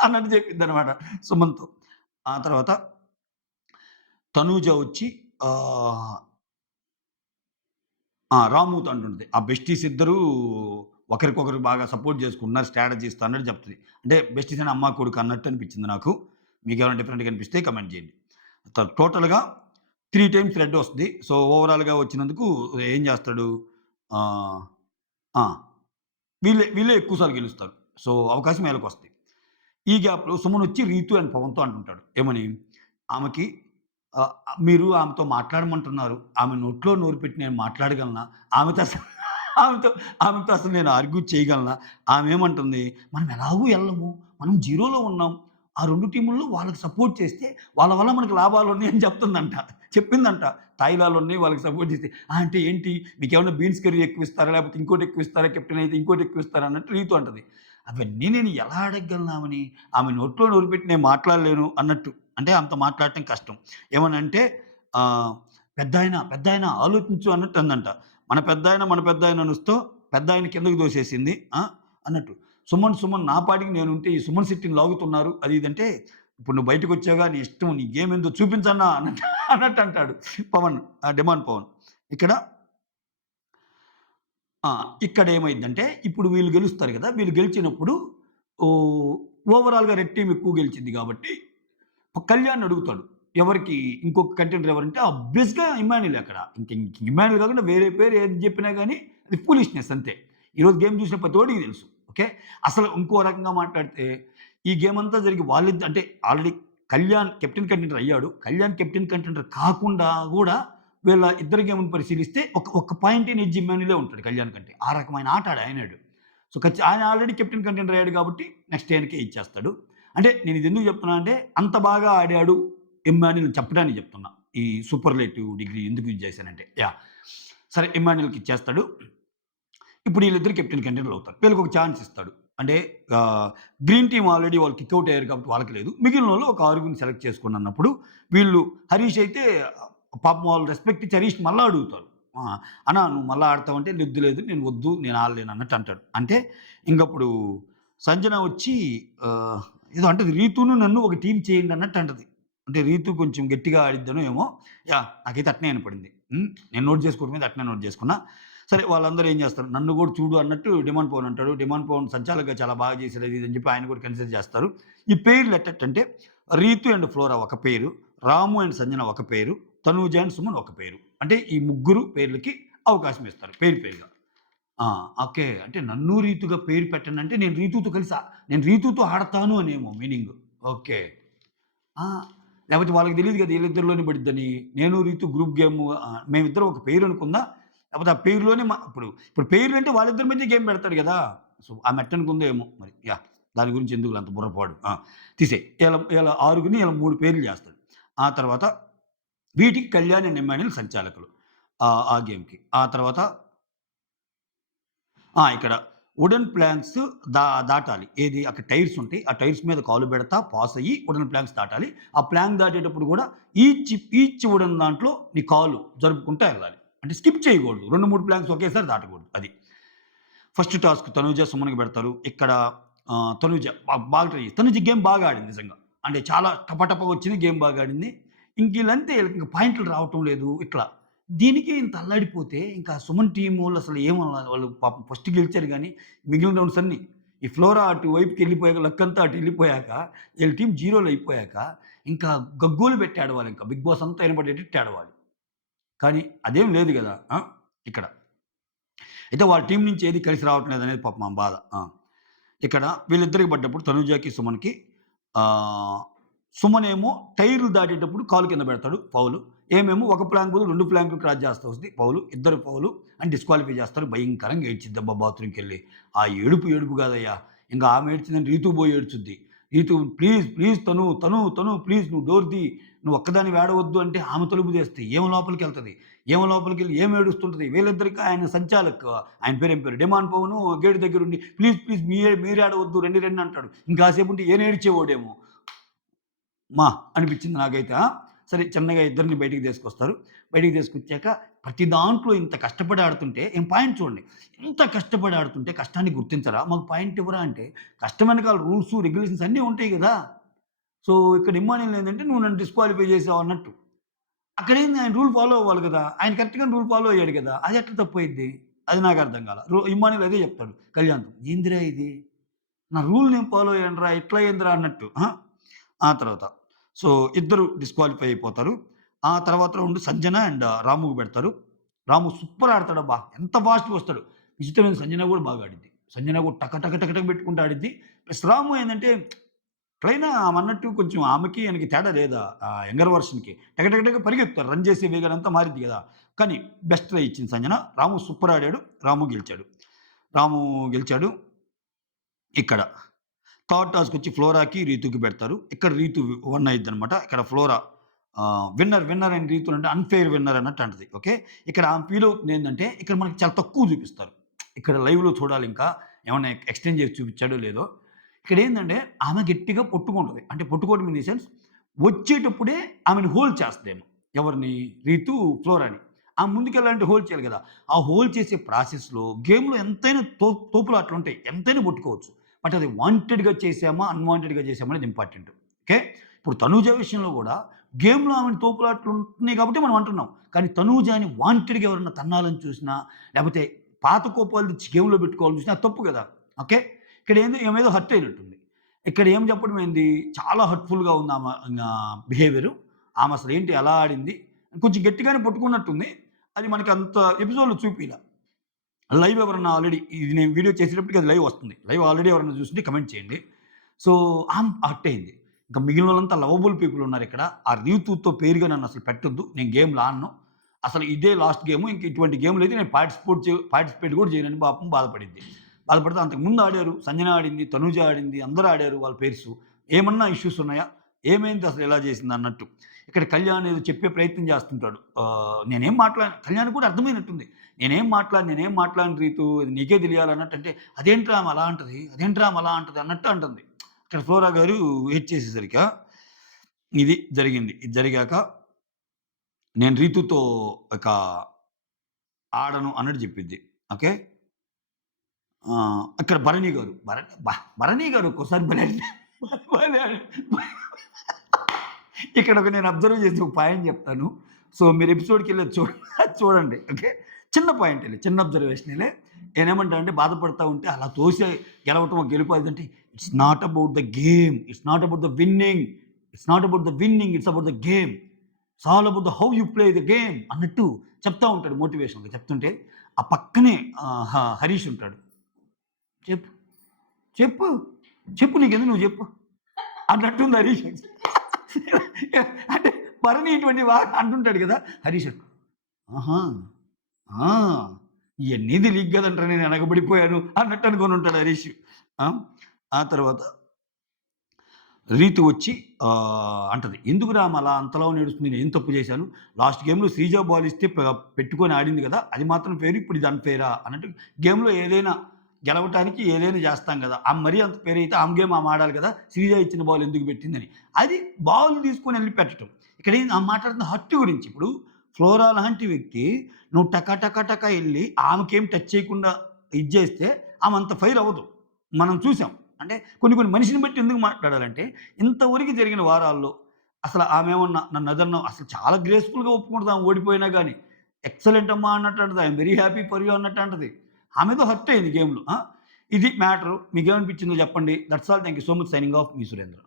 అన్నట్టు చెప్పిద్దనమాట సుమన్‌తో. ఆ తర్వాత తనూజ వచ్చి ఆహ్ రాముతో అంటుంటది. ఆ బెస్టీస్ ఇద్దరూ ఒకరికొకరు బాగా సపోర్ట్ చేసుకుంటున్నారు స్ట్రాటజీస్‌తో అన్నట్టు చెప్తది. అంటే బెస్టీస్ అని అమ్మా, కొడుకు అన్నట్టు అనిపించింది నాకు. మీకేమైనా డిఫరెంట్‌గా అనిపిస్తే కామెంట్ చేయండి. టోటల్‌గా 3 టైమ్స్ రెడ్ వస్తది. సో, ఓవరాల్‌గా వచ్చినందుకు ఏం చేస్తాడు? ఆహ్, ఆ! వీళ్ళే ఎక్కువ సార్లు గెలుస్తారు. సో, అవకాశం వీళ్ళకొస్తది. ఈ గ్యాప్‌లో సుమనొచ్చి రీతు అండ్ పవన్‌తో అంటుంటాడు. ఏమని? ఆమెకి ఆహ్, మీరు ఆమెతో మాట్లాడమంటున్నారు. ఆమె నోట్లో నోరు పెట్టి నేను మాట్లాడగలనా? ఆమెతో అసలు ఆమెతో ఆమెతో అసలు నేను ఆర్గ్యూ చేయగలనా? ఆమేమంటుంది, మనం ఎలాగూ ఎళ్ళము. మనం జీరోలో ఉన్నాం. ఆ 2 టీముల్లో వాళ్ళకి సపోర్ట్ చేస్తే వాళ్ళ వల్ల మనకు లాభాలున్నాయని చెప్తుందంట. చెప్పిందంట. తాయిలాలున్నాయి వాళ్ళకి సపోర్ట్ చేస్తే. అంటే ఏంటి మీకేమన్నా బీన్స్ కర్రీ ఎక్కువిస్తారా? లేకపోతే ఇంకోటి ఎక్కువిస్తారా? కెప్టెన్ అయితే ఇంకోటి ఎక్కువిస్తారా? అన్నట్టు రీతు అంటది. అవన్నీ నేను ఎలా అడగగలను ఆమెని? ఆమె నోట్లో నోరు పెట్టి నేను మాట్లాడలేను అన్నట్టు. అంటే అంత మాట్లాడటం కష్టం. ఏమనంటే ఆహ్, పెద్దాయన ఆలోచించు అన్నట్టు అందంట. మన పెద్దాయన అనుస్తో పెద్దాయన కిందకి దోసేసింది. అన్నట్టు. సుమన్ నా పాటికి నేనుంటే ఈ సుమన్ శెట్టిని లాగుతున్నారు. అది ఇది అంటే, ఇప్పుడు నువ్వు బయటకొచ్చావుగా నీ ఇష్టం నీ గేమ్ ఏందో చూపించన్నా అన్నట్టు అంటాడు పవన్. డిమాండ్ పవన్. ఇక్కడ ఆ! ఇక్కడేమైద్దంటే, ఇప్పుడు వీళ్ళు గెలుస్తారు గదా! వీళ్ళు గెలిచినప్పుడు ఓహ్, ఓవరాల్‌గా రెడ్ టీమ్ ఎక్కువ గెలిచిద్ది గాబట్టి, కళ్యాణ్‌ని అడుగుతాడు. ఎవరికి ఇంకొక కంటెండర్ ఎవరంటే ఆబ్వియస్‌గా ఇమ్మాన్యూలే అక్కడ. ఇమ్మాన్యూల్ కాకుండా వేరే పేరు ఏది జెప్పినా గాని అది ఫూలిష్‌నెస్ అంతే. ఈరోజు గేమ్ జూసిన ప్రతోడికి తెలుసు. ఓకే. అసలు ఇంకో రకంగా మాట్లాడితే, ఈ గేమ్ అంతా జరిగి అంటే ఆల్రెడీ కళ్యాణ్ కెప్టెన్ కంటెండర్ అయ్యాడు. కళ్యాణ్ కెప్టెన్ కంటెండర్ కాకుండా గూడా వీళ్ళ ఇద్దరి గేమ్‌ని పరిశీలిస్తే ఒక పాయింట్ ఇన్ ఎడ్జ్ ఇమ్మాన్యూలే ఉంటాడు కళ్యాణ్ కంటే. ఆ రకమైన ఆట ఆయనాడు. సో, ఆయన ఆల్రెడీ కెప్టెన్ కంటెండర్ అయ్యాడు కాబట్టి నెక్స్ట్ ఆయనకే ఇచ్చేస్తాడు. అంటే నేను ఇది ఎందుకు చెప్తున్నా అంటే అంత బాగా ఆడాడు ఇమ్మాన్యూల్ చెప్పడానికి చెప్తున్నా. ఈ సూపర్‌లేటివ్ డిగ్రీ ఎందుకు యూజ్ చేశానంటే సరే ఇమ్మాన్యూల్‌కి ఇచ్చేస్తాడు. ఇప్పుడు వీళ్ళిద్దరు కెప్టెన్ కంటెండర్‌లు అవుతారు. వీళ్ళకొక ఛాన్స్ ఇస్తాడు. అంటే గ్రీన్ టీమ్ ఆల్రెడీ వాళ్ళు కిక్ ఔట్ అయ్యారు కాబట్టి వాళ్ళకి లేదు. మిగిలినోళ్ళు ఒక 6గురిని సెలెక్ట్ చేసుకోండన్నప్పుడు వీళ్ళు హరీష్ అయితే పాపం వాళ్ళు రెస్పెక్ట్ ఇచ్చి హరీష్‌ని మళ్ళా అడుగుతారు. అన్నా నువ్వు మళ్ళా ఆడతావంటే "వద్దు లేదు నేను వద్దు నేను ఆడలేను" అన్నట్టు అంటాడు. అంటే ఇంకప్పుడు సంజన వచ్చి ఆహ్, ఏదో అంటది రీతూను నన్ను ఒక టీమ్ చేయండి అన్నట్టు అంటది. అంటే రీతు కొంచెం గట్టిగా ఆడిద్దనో ఏమో! యాహ్! నాకైతే అట్నే వినపడింది. నేను నోట్ చేసుకోవడం మీద అట్నే నోట్ చేసుకున్నా. సరే వాళ్ళందరూ ఏం చేస్తారు, నన్ను గూడా చూడు అన్నట్టు డిమాండ్ పవన్ అంటాడు. డిమాండ్ పవన్ సంచాలకుగా చాలా బాగా చేశాడు అది ఇది అని చెప్పి ఆయన కూడా కన్సిడర్ చేస్తారు. ఈ పెయిర్‌లు ఎట్టంటే రీతు అండ్ ఫ్లోరా ఒక పేరు, రాము అండ్ సంజన ఒక పేరు, తనూజ అండ్ సుమన్ ఒక పేరు. అంటే ఈ ముగ్గురు పేర్లకి అవకాశం ఇస్తారు పేరుగా. ఆ! ఓకే. అంటే నన్ను రీతుగా పేరు పెట్టండంటే నేను రీతుతో కలిసి నేను రీతుతో ఆడతాను అనేమో మీనింగ్. ఓకే. ఆ! లేపోతే వాళ్ళకి తెలీదు కదా! ఈళ్ళిద్దరిలోనే పడిద్దని. నేను రీతు గ్రూప్ గేమ్ మేమిద్దరం ఒక పేరు అనుకుందా, లేపోతే ఆ పేరులోనే ఇప్పుడు పేర్లు అంటే వాళ్ళిద్దరి మధ్య గేమ్ పెడతాడు గదా! సో, ఆమె ఎట్టనుకుందో ఏమో మరి. యాహ్! దాని గురించి ఎందుకులే అంత బుర్రపాడు. తీసేయి. ఈళ్ళ ఆరుగురిని ఈళ్ళ 3 పేర్లు చేస్తాడు. ఆ తర్వాత వీటికి కళ్యాణ్ అండ్ ఇమ్మాన్యుల్ సంచాలకులు. ఆ గేమ్‌కి. ఆ తర్వాత ఇక్కడ వుడెన్ ప్లాంక్స్ దాటాలి. ఏది అక్కడ టైర్స్ ఉంటాయి. ఆ టైర్స్ మీద కాలు పెడతా పాస్ అయ్యి వుడెన్ ప్లాంక్స్ దాటాలి. ఆ ప్లాంక్ దాటేటప్పుడు గూడా ఈచ్ వుడెన్ దాంట్లో నీ కాలు జరుపుకుంటా ఎళ్ళాలి. అంటే స్కిప్ చేయకూడదు. 2, 3 ప్లాంక్స్ ఒకేసారి దాటకూడదు. అది. ఫస్ట్ టాస్క్ తనూజ, సుమన్‌కి పెడతారు. ఇక్కడ తనూజ బాగా ట్రై చేసింది. తనూజ గేమ్ బాగా ఆడింది నిజంగా. అంటే చాలా టపటపా వచ్చింది. గేమ్ బాగా ఆడింది. ఇంక ఈళ్ళకి పాయింట్లు రావటం లేదు. ఇట్లా. దీనికే ఇంత అల్లాడిపోతే ఇంకా సుమన్ టీమోళ్ళు అసలు ఏమనాలి? వాళ్ళు పాపం ఫస్ట్ గెలిచారు గానీ, మిగిలిన రౌండ్స్ అన్నీ ఈ ఫ్లోరా అటువైపుకెళ్ళిపోయాక లక్కంతా అటు ఎళ్ళిపోయాక, ఈళ్ళ టీమ్ జీరోలో అయిపోయాక, ఇంకా గగ్గోలు పెట్టి ఆడవాలింక. బిగ్ బాస్ అంతా ఇనపడేటట్టు ఆడవాలి. కానీ అదేం లేదు గదా! ఇక్కడ. అయితే వాళ్ళ టీమ్ నుంచి ఏది కలిసి రావట్లేదనేది పాపం ఆమె బాధ. ఇక్కడ వీళ్ళిద్దరికి పడ్డప్పుడు తనుజాకి, సుమన్‌కి ఆహ్, సుమనేమో టైర్‌లు దాటేటప్పుడు కాలు కింద పెడతాడు ఫౌలు. ఏమేమో ఒక ప్లాంక్ బదులు 2 ప్లాంకులు క్రాస్ చేస్తా వస్తది ఫౌలు. ఇద్దరు ఫౌలు అని డిస్‌క్వాలిఫై చేస్తారు. భయంకరంగా ఏడ్చిద్దబ్బా బాత్రూమ్‌కెళ్ళి. ఆ ఏడుపు కాదయ్యా! ఇంక ఆమె ఏడ్చిందంటే రీతు పోయి ఏడ్చుద్ది. రీతు ప్లీజ్ తను ప్లీజ్ నువ్వు డోర్ తీ. నువ్వు ఒక్కదానివి ఏడవద్దు అంటే ఆమె తలుపు తీస్తది. ఈమె లోపలికెళ్తది. ఈమె లోపలికెళ్ళి ఈమె ఏడుస్తుంటది. వీళ్ళిద్దరికి ఆయన సంచాలక్ ఆయన పేరేం పేరు డిమాండ్ పవను గేట్ దగ్గరుండి ప్లీజ్ మీరేడవద్దు రండి అంటాడు. ఇంకాసేపుంటే ఈయన ఏడ్చేవాడేమో. అనిపించింది నాకైతే. సరే చిన్నగా ఇద్దరిని బయటికి తీసుకొస్తారు. బయటికి తీసుకొచ్చాక ప్రతి దాంట్లో ఇంత కష్టపడి ఆడుతుంటే పాయింట్ చూడండి. ఇంత కష్టపడి ఆడుతుంటే కష్టాన్ని గుర్తించరా? మాకు పాయింట్ ఇవ్వరా అంటే కష్టం వెనకాల రూల్సు, రెగ్యులేషన్స్ అన్నీ ఉంటాయి గదా! సో, ఇక్కడ ఇమ్మాన్యుల్ ఏందంటే నువ్వు నన్ను డిస్‌క్వాలిఫై చేసావు అన్నట్టు. అక్కడేంది ఆయన రూల్ ఫాలో అవ్వాలి గదా! ఆయన కరెక్ట్‌గానే రూల్ ఫాలో అయ్యాడు గదా! అది ఎట్లా తప్పయిద్ది? అది నాకు అర్థం కాల. ఇమ్మాన్యుల్ అదే చెప్తాడు కళ్యాణ్‌తో. ఏందిరా ఇది? నా రూల్ నేను ఫాలో అయ్యానురా ఇట్లా ఏందిరా అన్నట్టు. ఆ తర్వాత సో, ఇద్దరు డిస్‌క్వాలిఫై అయిపోతారు. ఆ తర్వాత రౌండ్ సంజన అండ్ రాముకి పెడతారు. రాము సూపర్ ఆడతాడబ్బా! ఎంత ఫాస్ట్‌గా వస్తాడు. విచిత్రమైన సంజన గూడా బాగా ఆడిద్ది. సంజన కూడా టక టక టక టక పెట్టుకుంటూ ఆడిద్ది. ప్లస్ రాము ఏందంటే ఎట్లైనా ఆమన్నట్టు కొంచెం ఆమెకి, ఈయనకి తేడా లేదా? యంగర్ వెర్షన్‌కి. టక టక టక పరిగెత్తుతారు. రన్ చేసే వేగం అంతా మారిద్ది గదా! కానీ బెస్ట్ ట్రై ఇచ్చింది సంజన. రాము సూపర్ ఆడాడు. రాము గెలిచాడు. రాము గెలిచాడు. ఇక్కడ థర్డ్ టాస్కొచ్చి ఫ్లోరాకి, రీతూకి పెడతారు. ఇక్కడ రీతు విన్ అయ్యిద్దనమాట. ఇక్కడ ఫ్లోరా విన్నర్ అండ్ రీతు అంటే అన్‌ఫెయిర్ విన్నర్ అన్నట్టు అంటది. ఓకే. ఇక్కడ ఆమె ఫీల్ అవుతుంది ఏందంటే, ఇక్కడ మనకి చాలా తక్కువ చూపిస్తారు. ఇక్కడ లైవ్‌లో చూడాలింకా. ఏమన్నా ఎక్స్‌టెండ్ చేసి చూపిచ్చాడో లేదో. ఇక్కడేందంటే, ఆమె గట్టిగా పట్టుకుంటది. అంటే పట్టుకోవడం ఇన్ ది సెన్స్ వచ్చేటప్పుడే ఆమెని హోల్డ్ చేస్తదేమో. ఎవరిని? రీతు, ఫ్లోరాని. ఆమె ముందుకెళ్ళాలంటే హోల్డ్ చేయాలి గదా! ఆ హోల్డ్ చేసే ప్రాసెస్‌లో గేమ్‌లో ఎంతైనా తోపులాటలుంటాయి. ఎంతైనా పట్టుకోవచ్చు. బట్ అది వాంటెడ్‌గా చేసామా? అన్‌వాంటెడ్‌గా చేసామా? అనేది ఇంపార్టెంట్. ఓకే. ఇప్పుడు తనూజ విషయంలో గూడా గేమ్‌లో ఆమెను తోపులాటలు ఉంటున్నాయి కాబట్టి మనం అంటున్నాం. కానీ తనూజని వాంటెడ్‌గా ఎవరన్నా తన్నాలని చూసినా, లేపోతే పాత కోపాలు తెచ్చి గేమ్‌లో పెట్టుకోవాలని చూసినా అది తప్పు గదా! ఓకే. ఇక్కడేంది ఈమేదో హర్ట్ అయినట్టుంది. ఇక్కడ ఏం చెప్పడం ఏంది? చాలా హర్ట్‌ఫుల్‌గా ఉంది ఆమె బిహేవియరు. ఆమె అసలేంటి ఎలా ఆడింది? కొంచెం గట్టిగానే పట్టుకున్నట్టుంది. అది మనకంత ఎపిసోడ్‌లో చూపియలా. లైవ్ ఎవరన్నా ఆల్రెడీ ఇది నేను వీడియో చేసేటప్పటికి అది లైవ్ వస్తుంది. లైవ్ ఆల్రెడీ ఎవరైనా చూసుంటే కమెంట్ చేయండి. సో, ఆమె హర్ట్ అయింది. ఇంకా మిగిలినోళ్ళంతా లవబుల్ పీపుల్ ఉన్నారిక్కడ. ఆ రీతుతో పేరుగా నన్నసలు పెట్టొద్దు. నేను గేమ్‌లో ఆడను. అసలు ఇదే లాస్ట్ గేము. ఇంక ఇటువంటి గేమ్‌లయితే నేను పార్టిసిపేట్ కూడా చేయనని పాపం బాధపడిద్ది. బాధపడితే అంతకుముందు ఆడారు. సంజన ఆడింది, తనూజ ఆడింది, అందరూ ఆడారు వాళ్ళ పేర్సు. ఏమన్నా ఇష్యూస్ ఉన్నాయా? ఏమైంది అసలు ఇలా చేసిందన్నట్టు. ఇక్కడ కళ్యాణ్ ఏదో చెప్పే ప్రయత్నం చేస్తుంటాడు. నేనేం కళ్యాణ్‌కి కూడా అర్థమైనట్టుంది. నేనేం మాట్లాడను రీతు, అది నీకే తెలియాలన్నట్టు అంటే, అదేంట్రా ఆమె అలా అంటది? అదేంట్రా ఆమె అలా అంటది? అన్నట్టు అంటుంది. ఇక్కడ ఫ్లోరా గారు వెయిట్ చేసేసరిక ఇది జరిగింది. ఇది జరిగాక నేను రీతుతో ఇక ఆడను అన్నట్టు చెప్పిద్ది. ఓకే. ఇక్కడ భరణి గారు. భరణి గారు ఒక్కోసారి భలే భలే ఇక్కడ ఒక నేను అబ్జర్వ్ చేసి ఒక పాయింట్ చెప్తాను. సో, మీరు ఎపిసోడ్‌కెళ్ళి చూడండి. ఓకే. చిన్న పాయింటేలే. చిన్న అబ్జర్వేషనేలే. నేనేమంటానంటే బాధపడతా ఉంటే అలా తోసి గెలవటం గెలుపు అదంటే it's not about the game. It's not about the winning. It's not about the winning. It's about the game. It's all about the how you play the game అన్నట్టు చెప్తా ఉంటాడు మోటివేషన్‌గా చెప్తుంటే, ఆ పక్కనే హరీష్ ఉంటాడు. చెప్పు. చెప్పు. చెప్పు నీకెందుకు నువ్వు చెప్పు. అన్నట్టుంది హరీష్. అంటే భరణి ఇటువంటి అంటుంటాడు కదా! హరీష్ ఆహా! ఆ! ఇయన్నీ తెలీక గదంట్రా నేను ఎనకబడిపోయాను అన్నట్టు అనుకోనుంటాడు హరీష్. ఆ! ఆ తర్వాత రీతు వచ్చి అంటది. "ఎందుకురా ఆమె అలా అంతలా ఏడుస్తుంది? నేనేం తప్పు చేశాను? లాస్ట్ గేమ్‌లో శ్రీజ బాల్ ఇస్తే పెట్టుకొని ఆడింది గదా! అది మాత్రం ఫెయిర్. ఇప్పుడు ఇది అన్‌ఫెయిరా?" అన్నట్టు గేమ్‌లో ఏదైనా గెలవటానికి ఏదైనా జేస్తాం గదా! ఆమె మరీ అంత ఫెయిర్ అయితే ఆమె గేమ్ ఆమె ఆడాలి గదా! శ్రీజ ఇచ్చిన బాల్ ఎందుకు పెట్టిందని. అది బాల్ తీసుకొని ఎళ్లి పెట్టటం. ఇక్కడేంది ఆమె మాట్లాడుతున్న హర్ట్ గురించి. ఇప్పుడు ఫ్లోరా లాంటి వ్యక్తి నువ్వు టక టక టక ఎళ్లి ఆమెకేం టచ్ చేయకుండా ఇది జేస్తే ఆమె అంత ఫెయిర్ అవ్వదు. మనం చూసాం. అంటే కొన్ని కొన్ని మనిషిని బట్టి ఎందుకు మాట్లాడాలంటే, ఇంతవరకు జరిగిన వారాల్లో అసలు ఆమేమన్నా నన్నదన్నా అసలు చాలా గ్రేస్‌ఫుల్‌గా ఒప్పుకుంటది ఆమె ఓడిపోయినా గాని. ఎక్సలెంట్ అమ్మా అన్నట్టంటది. I am very happy for you అన్నట్టంటది. ఆమేదో హర్ట్ అయింది గేమ్‌లో. ఇది మ్యాటరు. మీకేమనిపించిందో చెప్పండి. That's all. Thank you so much. Signing off మీ సురేంద్ర.